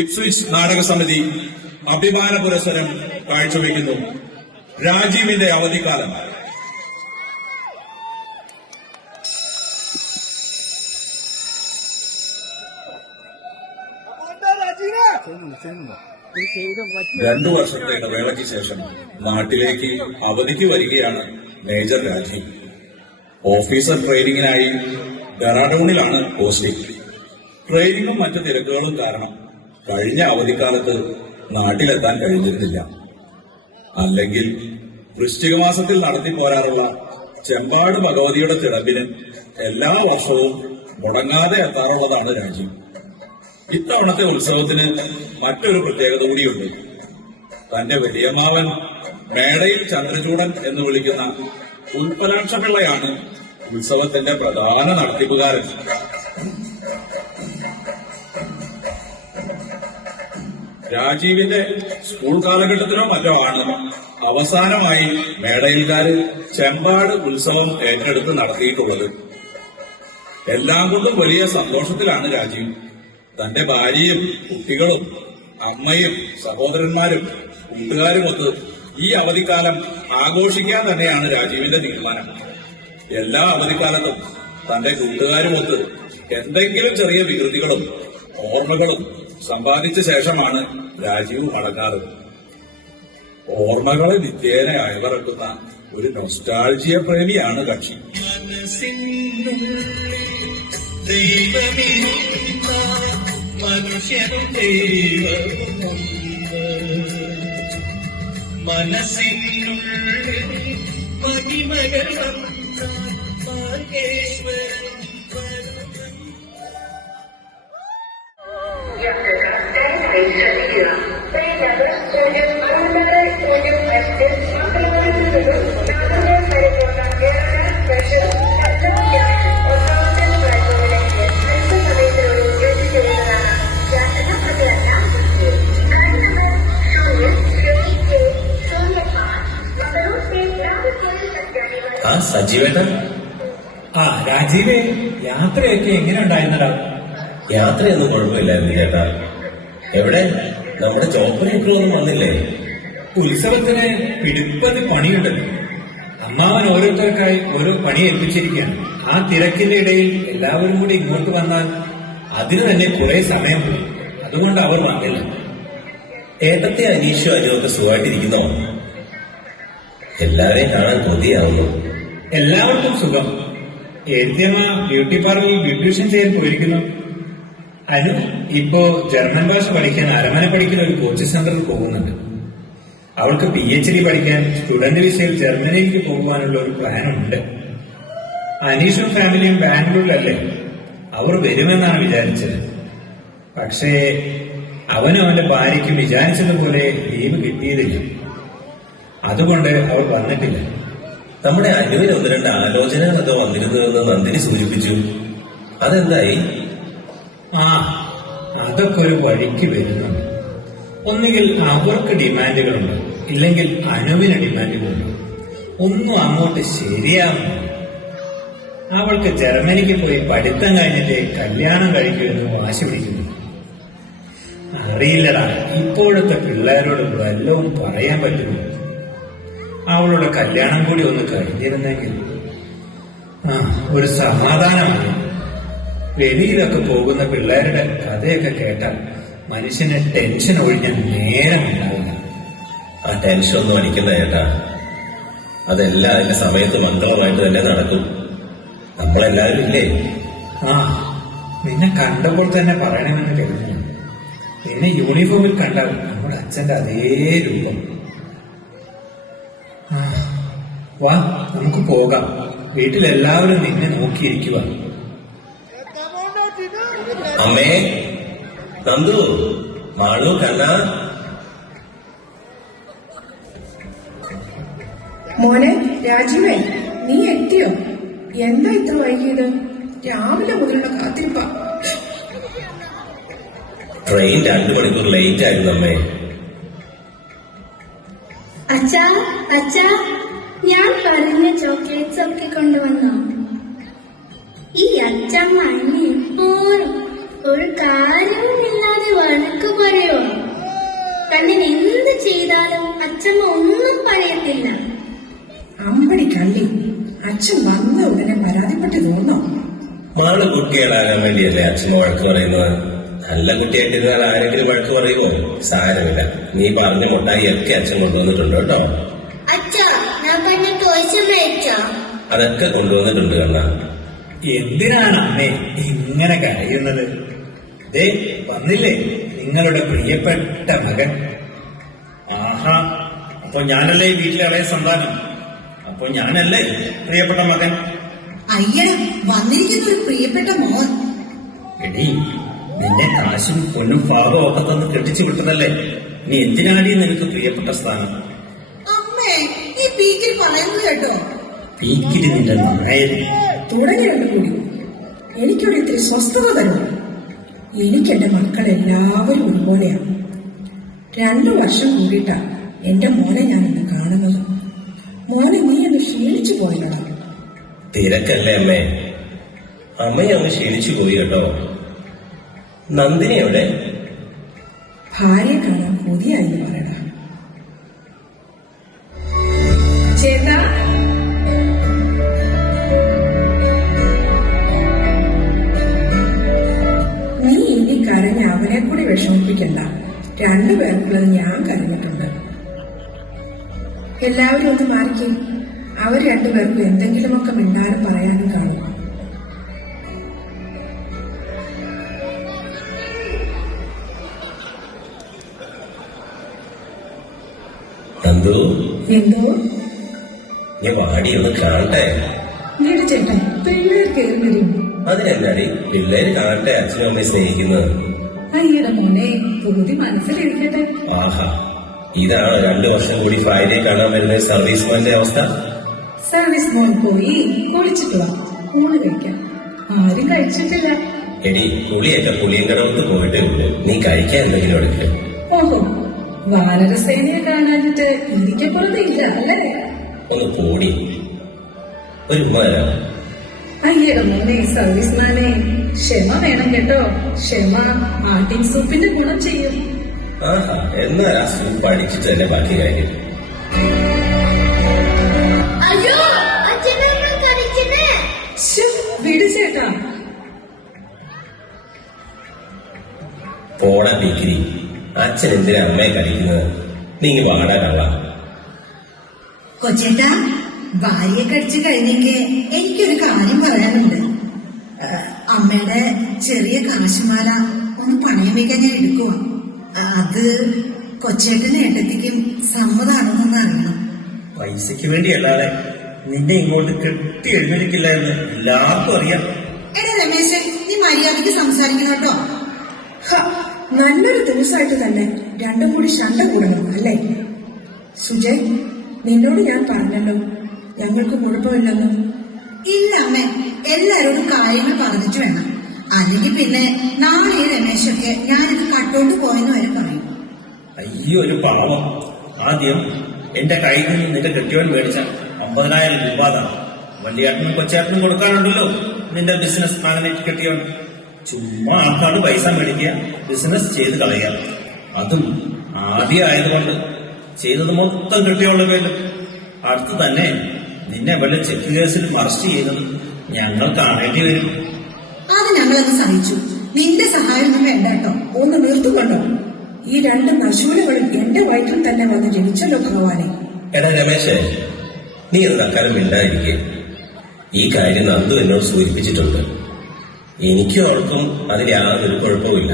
Ipswich നാടക സമിതി അഭിമാന പുരസ്സരം കാഴ്ചവെക്കുന്നു. രാജീവിന്റെ അവധിക്കാലം. രണ്ടു വർഷത്തെ ഇടവേളയ്ക്ക് ശേഷം നാട്ടിലേക്ക് അവധിക്ക് വരികയാണ് മേജർ രാജീവ്. ഓഫീസർ ട്രെയിനിങ്ങിനായി ഡെറാഡൂണിലാണ് പോസ്റ്റിംഗ്. ട്രെയിനിങ്ങും മറ്റു തിരക്കുകളും കാരണം കഴിഞ്ഞ അവധിക്കാലത്ത് നാട്ടിലെത്താൻ കഴിഞ്ഞിരുന്നില്ല. അല്ലെങ്കിൽ വൃശ്ചിക മാസത്തിൽ നടത്തിപ്പോരാറുള്ള ചെമ്പാട് ഭഗവതിയുടെ തിടമ്പിന് എല്ലാ വർഷവും മുടങ്ങാതെ എത്താറുള്ളതാണ് രാജീവ്. ഇത്തവണത്തെ ഉത്സവത്തിന് മറ്റൊരു പ്രത്യേകത കൂടിയുണ്ട്. തന്റെ വലിയമ്മാവൻ മേടയിൽ ചന്ദ്രചൂടൻ എന്ന് വിളിക്കുന്ന ഉൽപ്പലാക്ഷപിള്ളയാണ് ഉത്സവത്തിന്റെ പ്രധാന നടത്തിപ്പുകാരൻ. രാജീവിന്റെ സ്കൂൾ കാലഘട്ടത്തിലോ മറ്റോ ആണ് അവസാനമായി മേടയിൽക്കാര് ചെമ്പാട് ഉത്സവം ഏറ്റെടുത്ത് നടത്തിയിട്ടുള്ളത്. എല്ലാം കൊണ്ടും വലിയ സന്തോഷത്തിലാണ് രാജീവ്. തന്റെ ഭാര്യയും കുട്ടികളും അമ്മയും സഹോദരന്മാരും കൂട്ടുകാരുമൊത്ത് ഈ അവധിക്കാലം ആഘോഷിക്കാൻ തന്നെയാണ് രാജീവിന്റെ തീരുമാനം. എല്ലാ അവധിക്കാലത്തും തന്റെ കൂട്ടുകാരുമൊത്ത് എന്തെങ്കിലും ചെറിയ വികൃതികളും ഓർമ്മകളും സമ്പാദിച്ച ശേഷമാണ് രാജീവ് മടങ്ങാറ്. ഓർമ്മകളെ നിത്യേന അയവിറക്കുന്ന ഒരു നൊസ്റ്റാൾജിയ പ്രേമിയാണ് കക്ഷി. മനുഷ്യനും ദൈവവും മനസ്സിനുള്ളിൽ മഹിമകൾ സജീവേട്ടൻ. രാജീവേ, യാത്രയൊക്കെ എങ്ങനെ ഉണ്ടായിരുന്നടാ? യാത്രയൊന്നും കുഴപ്പമില്ലായിരുന്നു ചേട്ടാ. എവിടെ നമ്മുടെ ചോപ്പനയൊന്നും വന്നില്ലേ? ഉത്സവത്തിന് പിടിപ്പതി പണിയുണ്ടല്ലോ. അമ്മാവൻ ഓരോരുത്തർക്കായി ഓരോ പണി ഏൽപ്പിച്ചിരിക്കുകയാണ്. ആ തിരക്കിന്റെ ഇടയിൽ എല്ലാവരും കൂടി ഇങ്ങോട്ട് വന്നാൽ അതിന് തന്നെ കുറെ സമയം പോയി. അതുകൊണ്ട് അവർ വന്നില്ല. ഏട്ടത്തെ അനീഷും അനുവൊക്കെ സുഖമായിട്ടിരിക്കുന്നോ? എല്ലാവരെയും കാണാൻ കൊതിയാവുന്നു. എല്ലാവർക്കും സുഖം. എഴുതിയമ്മ ബ്യൂട്ടി പാർലറിൽ ബ്യൂട്ടീഷ്യൻ ചെയ്യാൻ പോയിരിക്കുന്നു. അനു ഇപ്പോ ജർമ്മൻ ഭാഷ പഠിക്കാൻ അരമന പഠിക്കുന്ന ഒരു കോച്ചിങ് സെന്ററിൽ പോകുന്നുണ്ട്. അവൾക്ക് PhD പഠിക്കാൻ സ്റ്റുഡന്റ് വിസയിൽ ജർമ്മനിയിലേക്ക് പോകുവാനുള്ള ഒരു പ്ലാനുണ്ട്. അനീഷും ഫാമിലിയും ബാംഗ്ലൂരിലല്ലേ. അവർ വരുമെന്നാണ് വിചാരിച്ചത്. പക്ഷേ അവനും അവന്റെ ഭാര്യയ്ക്കും വിചാരിച്ചതുപോലെ ലീവ് കിട്ടിയതില്ല. അതുകൊണ്ട് അവർ വന്നിട്ടില്ല. നമ്മുടെ അനുവിന് ഒന്ന് രണ്ട് ആലോചനകളൊക്കെ വന്നിരുന്നുവെന്ന് നന്ദിനി സൂചിപ്പിച്ചു. അതെന്തായി? അതൊക്കെ ഒരു വഴിക്ക് വരുന്നുണ്ട്. ഒന്നുകിൽ അവർക്ക് ഡിമാൻഡുകളുണ്ട്, ഇല്ലെങ്കിൽ അനുവിന് ഡിമാൻഡുകളുണ്ട്. ഒന്നും അങ്ങോട്ട് ശരിയാവുന്നു. അവൾക്ക് ജർമ്മനിക്ക് പോയി പഠിത്തം കഴിഞ്ഞിട്ട് കല്യാണം കഴിക്കുമെന്ന് വാശി പിടിക്കുന്നു. അറിയില്ലടാ, ഇപ്പോഴത്തെ പിള്ളേരോട് വല്ലതും പറയാൻ പറ്റുമോ? അവളുടെ കല്യാണം കൂടി ഒന്ന് കഴിഞ്ഞിരുന്നെങ്കിൽ ഒരു സമാധാനമാണ്. വെളിയിലൊക്കെ പോകുന്ന പിള്ളേരുടെ കഥയൊക്കെ കേട്ടാൽ മനുഷ്യന് ടെൻഷൻ ഒഴിഞ്ഞ നേരമുണ്ടാവില്ല. ആ ടെൻഷൻ ഒന്നും അടിക്കണ്ട ചേട്ടാ. അതെല്ലാം അതിന്റെ സമയത്ത് മംഗളമായിട്ട് തന്നെ നടക്കും. നമ്മളെല്ലാവരും ഇല്ലേ? നിന്നെ കണ്ടപ്പോൾ തന്നെ പറയണമെന്ന് കരുതുന്നു. നിന്നെ യൂണിഫോമിൽ കണ്ടാൽ നമ്മുടെ അച്ഛന്റെ അതേ രൂപം. വാ, നമുക്ക് പോകാം. വീട്ടിലെല്ലാവരും നിന്നെ നോക്കിയിരിക്കുക. അമ്മേ, നന്ദു, മാളു, കണ്ണ. മോനെ രാജീവേ, നീ എത്തിയോ? എന്താ ഇത്ര വൈകിയത്? രാവിലെ മുതലുള്ള കാത്തിരിപ്പ. ട്രെയിൻ 2 മണിക്കൂർ ലേറ്റ് ആയിരുന്നു അമ്മേ. അച്ഛാ, അച്ഛാ, ഞാൻ പറഞ്ഞ ചോക്ലേറ്റ്സ് ഒക്കെ കൊണ്ടുവന്നോ? ഈ അച്ഛമ്മ എപ്പോഴും ഒരു കാര്യവുമില്ലാതെ വേണം അച്ഛമ്മ ഒന്നും പറയത്തില്ല. അമ്പടി കള്ളി, അച്ഛൻ വന്ന ഉടനെ പരാതിപ്പെട്ട് തോന്നോ? മകള് കുട്ടികളാകാൻ വേണ്ടിയല്ലേ അച്ഛമ്മ വഴക്ക് പറയുന്നത്? നല്ല കുട്ടിയായിട്ടിരുന്നാൽ ആരെങ്കിലും വഴക്ക് പറയുമോ? സാരമില്ല, നീ പറഞ്ഞ മുട്ടായി ഒക്കെ അച്ഛൻ കൊണ്ടുവന്നിട്ടുണ്ട് കേട്ടോ. അച്ഛാ, ഞാൻ പറഞ്ഞ ടോയ്സ് മേടിച്ചോ? അതൊക്കെ കൊണ്ടുവന്നിട്ടുണ്ട് കണ്ണ. എന്തിനാണ് അമ്മേ ഇങ്ങനെ കരയുന്നത്? ദേ വന്നില്ലേ നിങ്ങളുടെ പ്രിയപ്പെട്ട മകൻ. ആഹാ, അപ്പൊ ഞാനല്ലേ ഈ വീട്ടിലെ ഇളയ സന്താനം? അപ്പൊ ഞാനല്ലേ പ്രിയപ്പെട്ട മകൻ? അയ്യട, വന്നിരിക്കുന്ന ഒരു പ്രിയപ്പെട്ട മോൻ. എടീ, നിന്നെ കാശും പൊന്നും പാപവും ഒക്കെ തന്ന് കെട്ടിച്ചു വിട്ടതല്ലേ? നീ എന്തിനാടി നിനക്ക് പ്രിയപ്പെട്ട സ്ഥാനം? അമ്മേ, ഈ പീക്കിൽ പറയുന്നത് കേട്ടോ. പീക്കിരി നിന്റെ നായൻ. തുടങ്ങിയുണ്ട് കൂടി എനിക്കൊരു ഇത്തിരി സ്വസ്ഥത തരുന്നു. എനിക്കെന്റെ മക്കളെല്ലാവരും ഒരുപോലെയാണ്. 2 വർഷം കൂടിയിട്ടാ എന്റെ മോനെ ഞാനിന്ന് കാണുന്നത്. മോനെ, നീ ഒന്ന് ക്ഷീണിച്ചു പോയല്ലോടാ. തിരക്കല്ലേ അമ്മേ? അമ്മയെ ക്ഷീണിച്ചു പോയി കേട്ടോ. നന്ദിനി എവിടെ? ഭാര്യയെ കാണാൻ കൊതിയായി പറയടാ. ചേട്ടാ, നീ ഇനി കരഞ്ഞ് അവനെ കൂടി വിഷമിപ്പിക്കണ്ട. 2 പേർക്കുള്ളത് ഞാൻ കരഞ്ഞിട്ടുണ്ട്. എല്ലാവരും ഒന്ന് മാറിക്കും. അവർ 2 പേർക്കും എന്തെങ്കിലുമൊക്കെ മിണ്ടാനും പറയാനും കാണും. നന്ദു, എന്തോ? നീ വാടി ഒന്ന് കാണട്ടെ. വീട് ചേട്ടാ, പിള്ളേർ കയറി വരും. അതിനെന്നാടി പിള്ളേര് കാണട്ടെ അച്ഛനും അമ്മയെ സ്നേഹിക്കുന്നത്. അയ്യട മോനെ, പൂതി മനസ്സിലിരിക്കട്ടെ. ആഹാ, ഇതാണ് 2 വർഷം കൂടി ഭാര്യയെ കാണാൻ വരുന്ന സർവീസ് മോന്റെ അവസ്ഥ. സർവീസ് മോൻ പോയി കുളിച്ചിട്ട് വാ, ഊണ് കഴിക്കാം. ആരും കഴിച്ചിട്ടില്ല. എടി, പുളിയൊക്കെ പുളിയും കടവത്ത് പോയിട്ടേ ഉള്ളൂ. നീ കഴിക്കാൻ എന്തെങ്കിലും എടുക്കില്ല. ഓഹോ, വാനരസേനയെ കാണാനിട്ട് ഇരിക്കപ്പുറത്തില്ല അല്ലേ? ഒന്ന് പോടി. ഒരു ഉമ്മ തരാം. അയ്യട മോനെ, സർവീസ് മാനെ, ക്ഷമ വേണം കേട്ടോ. ക്ഷമ ആട്ടിൻ സൂപ്പിന്റെ ഗുണം ചെയ്യും. ആഹാ, എന്നാൽ ആ സൂപ്പ് അടിച്ചിട്ട് തന്നെ ബാക്കി കാര്യം. അയ്യോ, അച്ഛനമ്മ കളിക്കുന്നേ. വീട് ചേട്ടാ. പോടാ പീക്കിരി, അച്ഛൻ എന്തിനാ അമ്മയെ കടിക്കുന്നത്? നീ ഇങ്ങ് വാടാ കള്ള. കൊച്ചേട്ടാ, ഭാര്യയെ കടിച്ചു കഴിഞ്ഞെങ്കിൽ എനിക്കൊരു കാര്യം പറയാനുണ്ട്. അമ്മയുടെ ചെറിയ കാശുമാല ഒന്ന് പണയം വയ്ക്കാൻ ഞാൻ എടുക്കുക. അത് കൊച്ചേട്ടനും ഏട്ടത്തിക്കും സമ്മതാണെന്നൊന്ന് അറിയണം. പൈസയ്ക്ക് വേണ്ടിയല്ലാതെ നിന്നെ ഇങ്ങോട്ട് കെട്ടി എഴുന്നേൽക്കില്ല എന്ന് എല്ലാവർക്കും അറിയാം. എടാ രമേശ്, നീ മര്യാദയ്ക്ക് സംസാരിക്കണം കേട്ടോ. നല്ലൊരു ദിവസമായിട്ട് തന്നെ 2 കൂടി ശണ്ട കൂടണം അല്ലേ? സുജയ്, നിന്നോട് ഞാൻ പറഞ്ഞല്ലോ ഞങ്ങൾക്ക് കുഴപ്പമില്ലെന്ന്. ഇല്ല അമ്മേ, എല്ലാരോടും കാര്യങ്ങൾ പറഞ്ഞിട്ട് വേണം. അല്ലെങ്കിൽ പിന്നെ നാളെ ഈ രമേശൊക്കെ ഞാനിത് കട്ടോണ്ട് പോയെന്ന് വരെ പറയും. അയ്യോ, ഒരു പാവം. ആദ്യം എന്റെ കയ്യിൽ നിന്ന് നിന്റെ കെട്ടിയവൻ മേടിച്ച 50,000 രൂപ അതാണ്. വലിയേട്ടനും കൊച്ചേട്ടനും കൊടുക്കാനുണ്ടല്ലോ നിന്റെ ബിസിനസ് മാഗ്നറ്റ് കെട്ടിയവൻ. ചുമ്മാ ആൾക്കാട് പൈസ മേടിക്കുക, ബിസിനസ് ചെയ്ത് കളയുക. അതും ആദ്യം ആയതുകൊണ്ട് ചെയ്തത് മൊത്തം കെട്ടിയുള്ള പേര്. അടുത്ത് തന്നെ നിന്നെ വല്ല ചെക്ക് കേസിൽ അറസ്റ്റ് ചെയ്യുന്നത് ഞങ്ങൾ കാണേണ്ടി വരും. അത് ഞങ്ങളൊന്ന് സഹിച്ചു. നിന്റെ സഹായം ഒന്നും വേണ്ട കേട്ടോ. ഒന്ന് നിർത്തുകൊണ്ടോ? ഈ 2 നശൂലുകളും എന്റെ വയറ്റിൽ തന്നെ വന്ന് ജനിച്ചല്ലോ ഭഗവാനെ. എടാ രമേശേ, നീ അത് തൽക്കാലം മിണ്ടാതിരിക്കുക. ഈ കാര്യം നന്ദു എന്നോട് സൂചിപ്പിച്ചിട്ടുണ്ട്. എനിക്കും അവൾക്കും അതിൽ യാതൊരു കുഴപ്പമില്ല.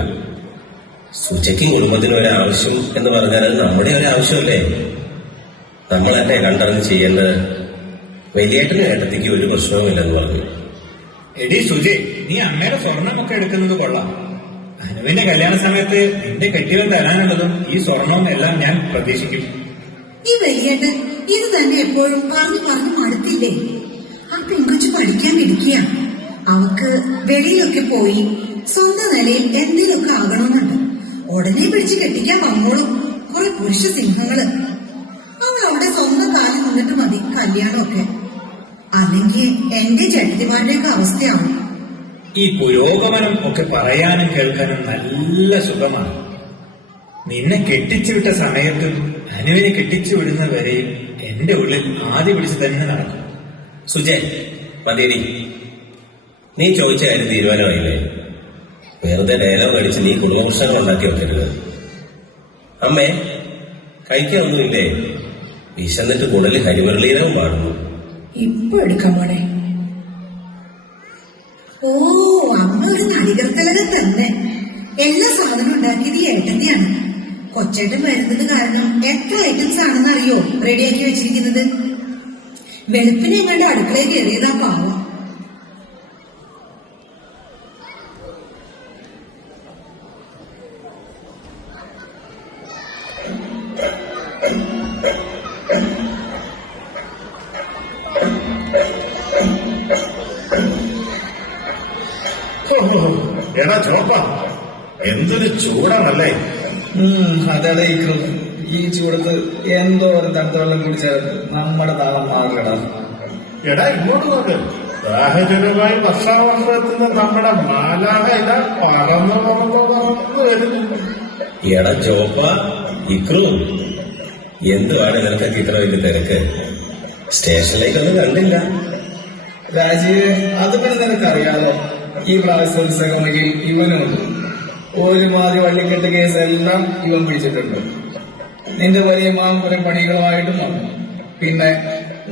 സുജയ്ക്കും കുടുംബത്തിനും ഒരാവശ്യം എന്ന് പറഞ്ഞാൽ അത് നമ്മുടെ ഒരാവശ്യമല്ലേ? നമ്മളെന്നെ കണ്ടറിഞ്ഞ് ചെയ്യേണ്ടത്. വലിയേട്ടനും ഏട്ടത്തിക്ക് ഒരു പ്രശ്നവുമില്ലെന്ന് പറഞ്ഞു. എടി സുജയ്, നീ അമ്മയുടെ സ്വർണമൊക്കെ എടുക്കുന്നത് കൊള്ളാം. അനുവിന്റെ കല്യാണ സമയത്ത് നിന്റെ കെട്ടിയവൻ തരാനുള്ളതും ഈ സ്വർണവും എല്ലാം ഞാൻ പ്രതീക്ഷിക്കും. ഈ വലിയേട്ടൻ ഇത് തന്നെ എപ്പോഴും പറഞ്ഞു പറഞ്ഞു മടുത്തില്ലേ? ആ പെൺകൊച്ചു പഠിക്കാൻ ഇരിക്കുക. അവക്ക് വെളിയിലൊക്കെ പോയി സ്വന്തം നിലയിൽ എന്തെങ്കിലുമൊക്കെ ആകണമെന്നുണ്ട്. ഉടനെ പിടിച്ച് കെട്ടിക്കാൻ വന്നോളും കുറെ പുരുഷ സിംഹങ്ങള്. അവൾ അവിടെ സ്വന്തം കാലിൽ നിന്നിട്ട് മതി കല്യാണമൊക്കെ. അല്ലെങ്കിൽ എന്റെ ചേട്ടത്തിമാരുടെയൊക്കെ അവസ്ഥയാവും. ഈ പുരോഗമനം ഒക്കെ പറയാനും കേൾക്കാനും നല്ല സുഖമാണ്. നിന്നെ കെട്ടിച്ചുവിട്ട സമയത്തും അനുവിനെ കെട്ടിച്ചു വിടുന്നവരെയും എന്റെ ഉള്ളിൽ ആദ്യ പിടിച്ച് തന്നെ നടക്കും. സുജയ് മതിയടി, നീ ചോദിച്ച കാര്യം തീരുമാനമായില്ലേ? വെറുതെ ഡയലോഗ് അടിച്ച് നീ കുടുംബപ്രശ്നങ്ങൾ ഉണ്ടാക്കി വെക്കരുത്. അമ്മേ, കഴിക്കാനൊന്നുമില്ലേ? വിശന്നിട്ട് കുടലിൽ ഹരിമുരളീരവും പാടുന്നു. ഇപ്പൊ എടുക്കാം മോനെ. ഓ, അമ്മ ഒരു നടികർത്തലകം തന്നെ. എല്ലാ സാധനവും ഉണ്ടാക്കിയത് ഈ ഏട്ടന്റെയാണ്. കൊച്ചേട്ടൻ വരുന്നത് കാരണം എത്ര ഐറ്റംസ് ആണെന്ന് അറിയോ റെഡിയാക്കി വെച്ചിരിക്കുന്നത്. വെളുപ്പിനെ എങ്ങാണ്ട് അടുക്കളയിൽ കയറിയതാ പാവം. എടാ ചോപ്പ, എന്തൊരു ചൂടാണല്ലേ? അതടയിക്കും. ഈ ചൂടത്ത് എന്തോരം തണുത്ത വെള്ളം കുടിച്ചാൽ നമ്മുടെ താളം മാറില്ലടാ. എടാ ഇങ്ങോട്ട് നോക്ക്. സാഹചര്യമായി വർഷാവർഷത്തിന് നമ്മുടെ മാലാഹ ഇതാ പറന്നു വരുന്നു. എടാ ചോപ്പ, ഇക്രു, എന്തുവാണ് നിനക്കൊക്കെ ഇത്ര വലിയ തിരക്ക്? സ്റ്റേഷനിലേക്കൊന്നും കണ്ടില്ല. രാജീവ്, അത് പിന്നെ നിനക്കറിയാലോ, ഈ പ്രാവശ്യം ഉത്സവമെങ്കിൽ ഇവനുണ്ട്. ഒരുമാതിരി വള്ളിക്കെട്ട് കേസെല്ലാം ഇവൻ പിടിച്ചിട്ടുണ്ട്. നിന്റെ വലിയ മാമ്പുരം പണികളുമായിട്ടും വന്നു. പിന്നെ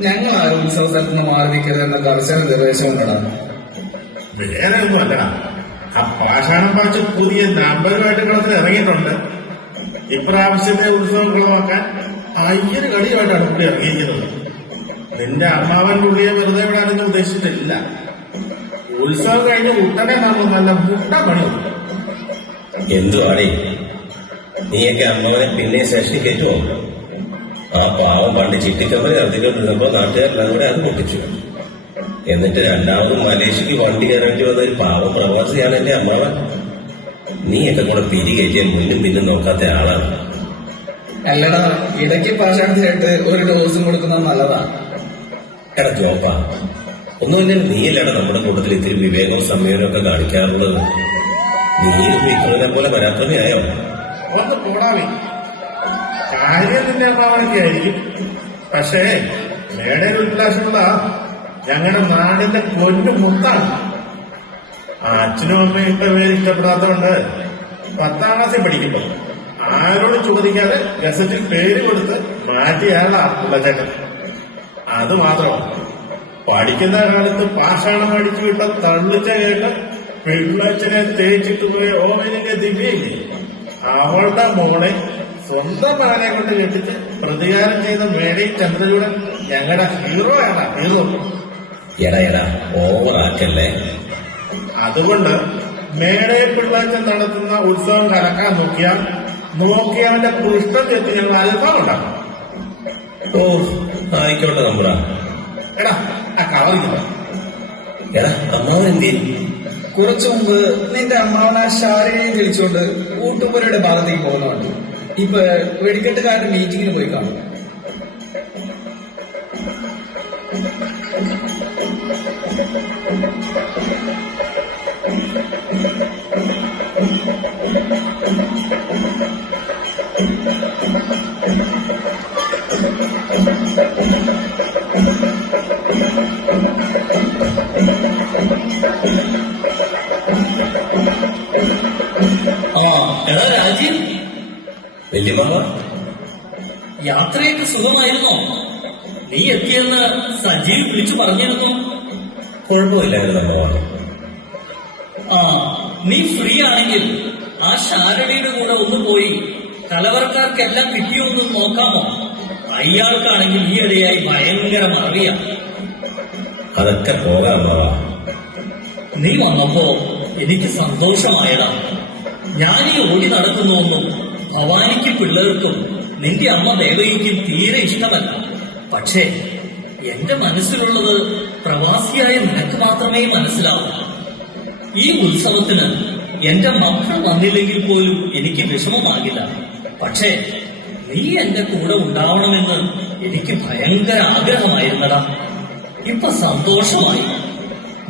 ഞങ്ങൾ ആ ഉത്സവ സ്ഥലത്ത് നിന്ന് മാറി നിൽക്കരുത് എന്ന കർശന നിർദ്ദേശം ഉണ്ടടാ. വേറെ ഒന്നും അല്ല, ആ പാഷാണം പാച്ച് പുതിയ നമ്പറുമായിട്ട് കളത്തിൽ ഇറങ്ങിയിട്ടുണ്ട്. ഇപ്രാവശ്യത്തെ ഉത്സവം കളവാക്കാൻ 1000 കളിയുമായിട്ടാണ് പുള്ളി ഇറങ്ങിയിരിക്കുന്നത്. നിന്റെ അമ്മാവന്റെ ഉള്ളിയെ വെറുതെ വിടാനൊന്നും ഉദ്ദേശിച്ചിട്ടില്ല. ഉത്സവം കഴിഞ്ഞ് ഉടനെ നമ്മൾ നല്ല മുട്ട പണി. എന്തുവാടേ നീയൊക്കെ അമ്മാവനെ പിന്നെ സ്റ്റേഷനിൽ കയറ്റുമോ? ആ പാവം പണ്ട് ചിട്ടിക്കമ്പനി നടത്തിക്കൊണ്ടിരുന്നപ്പോ നാട്ടുകാരെല്ലാം കൂടെ അത് പൊട്ടിച്ചു. എന്നിട്ട് രണ്ടാമതും മലേഷ്യക്ക് വണ്ടി കയറേണ്ടി വന്ന ഒരു പാവം പ്രവാസിയാണ് എന്റെ അമ്മാവൻ. നീയൊക്കെ കൂടെ പിരി കയറ്റിയാൽ മുന്നും പിന്നും നോക്കാത്ത ആളാണ്. അല്ലടാ, ഇടയ്ക്ക് പാഷാണത്തിനായിട്ട് ഒരു ഡോസും കൊടുക്കുന്നത് നല്ലതാ. എടാ ചോപ്പ, ഒന്നുമില്ല, നീയല്ലാണ് നമ്മുടെ കൂട്ടത്തിൽ ഇത്തിരി വിവേകവും സംയമനവും ഒക്കെ കാണിക്കാറുള്ളത്. നീ ഇക്രുവിനെ പോലെ പരാക്രമിയായോ? ഒന്ന് പോടാവേ. കാര്യം നിന്റെ അമ്മാവനൊക്കെ ആയിരിക്കും. പക്ഷേ മേടയിൽ ഉല്ലാസമുള്ള ഞങ്ങളുടെ നാടിന്റെ പൊന്നു മുത്താണ്. അച്ഛനും അമ്മയും ഇപ്പൊ പേര് ഇഷ്ടപ്പെടാത്തതുകൊണ്ട് 10ാം ക്ലാസ്സിൽ പഠിക്കുമ്പോ ആരോട് ചോദിക്കാതെ ഗസറ്റിൽ പേര് കൊടുത്ത് മാറ്റിയാളാ ഉള്ളചേട്ടൻ. അത് മാത്രമാണ്, പഠിക്കുന്ന കാലത്ത് പാഷാണം അടിച്ചു വിട്ട തള്ളിച്ച കേട്ട് പിള്ളച്ചനെ തേച്ചിട്ട് പോയ ഓമനിന്റെ ദിവ്യയില്ലേ, അവളുടെ മോളെ സ്വന്തം മകനെ കൊണ്ട് കെട്ടിച്ച് പ്രതികാരം ചെയ്ത മേടയിൽ ചന്ദ്രചൂടൻ ഞങ്ങളുടെ ഹീറോയാണ്. ഹീറോ. എടാ ഓവറാക്കല്ലേ. അതുകൊണ്ട് മേടയിൽ പിള്ളച്ചൻ നടത്തുന്ന ഉത്സവം കലക്കാൻ നോക്കിയവന്റെ പുഷ്ടം ചെത്തി ഞങ്ങൾ അൽഫാം ഉണ്ടാക്കും. ഓ, ആയിക്കോട്ടെ നമ്മടാ. എടാ ആ കളറില്ല. എടാ അമ്മാവൻ എന്തി? കുറച്ചു മുമ്പ് നിന്റെ അമ്മാവന ശാരീരികം വിളിച്ചുകൊണ്ട് ഊട്ടുപുരയുടെ ഭാഗത്തേക്ക് പോകുന്നുണ്ട്. ഇപ്പൊ വെടിക്കെട്ടുകാരുടെ മീറ്റിങ്ങിന് പോയി കാണും. എടാ രാജീവ്, വല്യമാവ, യാത്രയൊക്കെ സുഖമായിരുന്നോ? നീ എത്തിയെന്ന് സജീവ് വിളിച്ചു പറഞ്ഞിരുന്നു. കുഴപ്പമില്ലായിരുന്നു അമ്മാവ. നീ ഫ്രീ ആണെങ്കിൽ ആ ശാരദയുടെ കൂടെ ഒന്ന് പോയി കലവർക്കാർക്കെല്ലാം കിട്ടിയൊന്ന് നോക്കാമോ? അയാൾക്കാണെങ്കിൽ ഈയിടെയായി ഭയങ്കര മറവിയാണ്. അതൊക്കെ പോകാം അമ്മാവ. നീ വന്നപ്പോ എനിക്ക് സന്തോഷമായതാ. ഞാനീ ഓടി നടക്കുന്നൊന്നും ഭവാനിക്കും പിള്ളേർക്കും നിന്റെ അമ്മ ദേവകിക്കും തീരെ ഇഷ്ടമല്ല. പക്ഷേ എന്റെ മനസ്സിലുള്ളത് പ്രവാസിയായ നിനക്ക് മാത്രമേ മനസ്സിലാവൂ. ഈ ഉത്സവത്തിന് എന്റെ മക്കൾ വന്നില്ലെങ്കിൽ പോലും എനിക്ക് വിഷമമാകില്ല. പക്ഷേ നീ എന്റെ കൂടെ ഉണ്ടാവണമെന്ന് എനിക്ക് ഭയങ്കര ആഗ്രഹമായിരുന്നടാ. ഇപ്പൊ സന്തോഷമായി.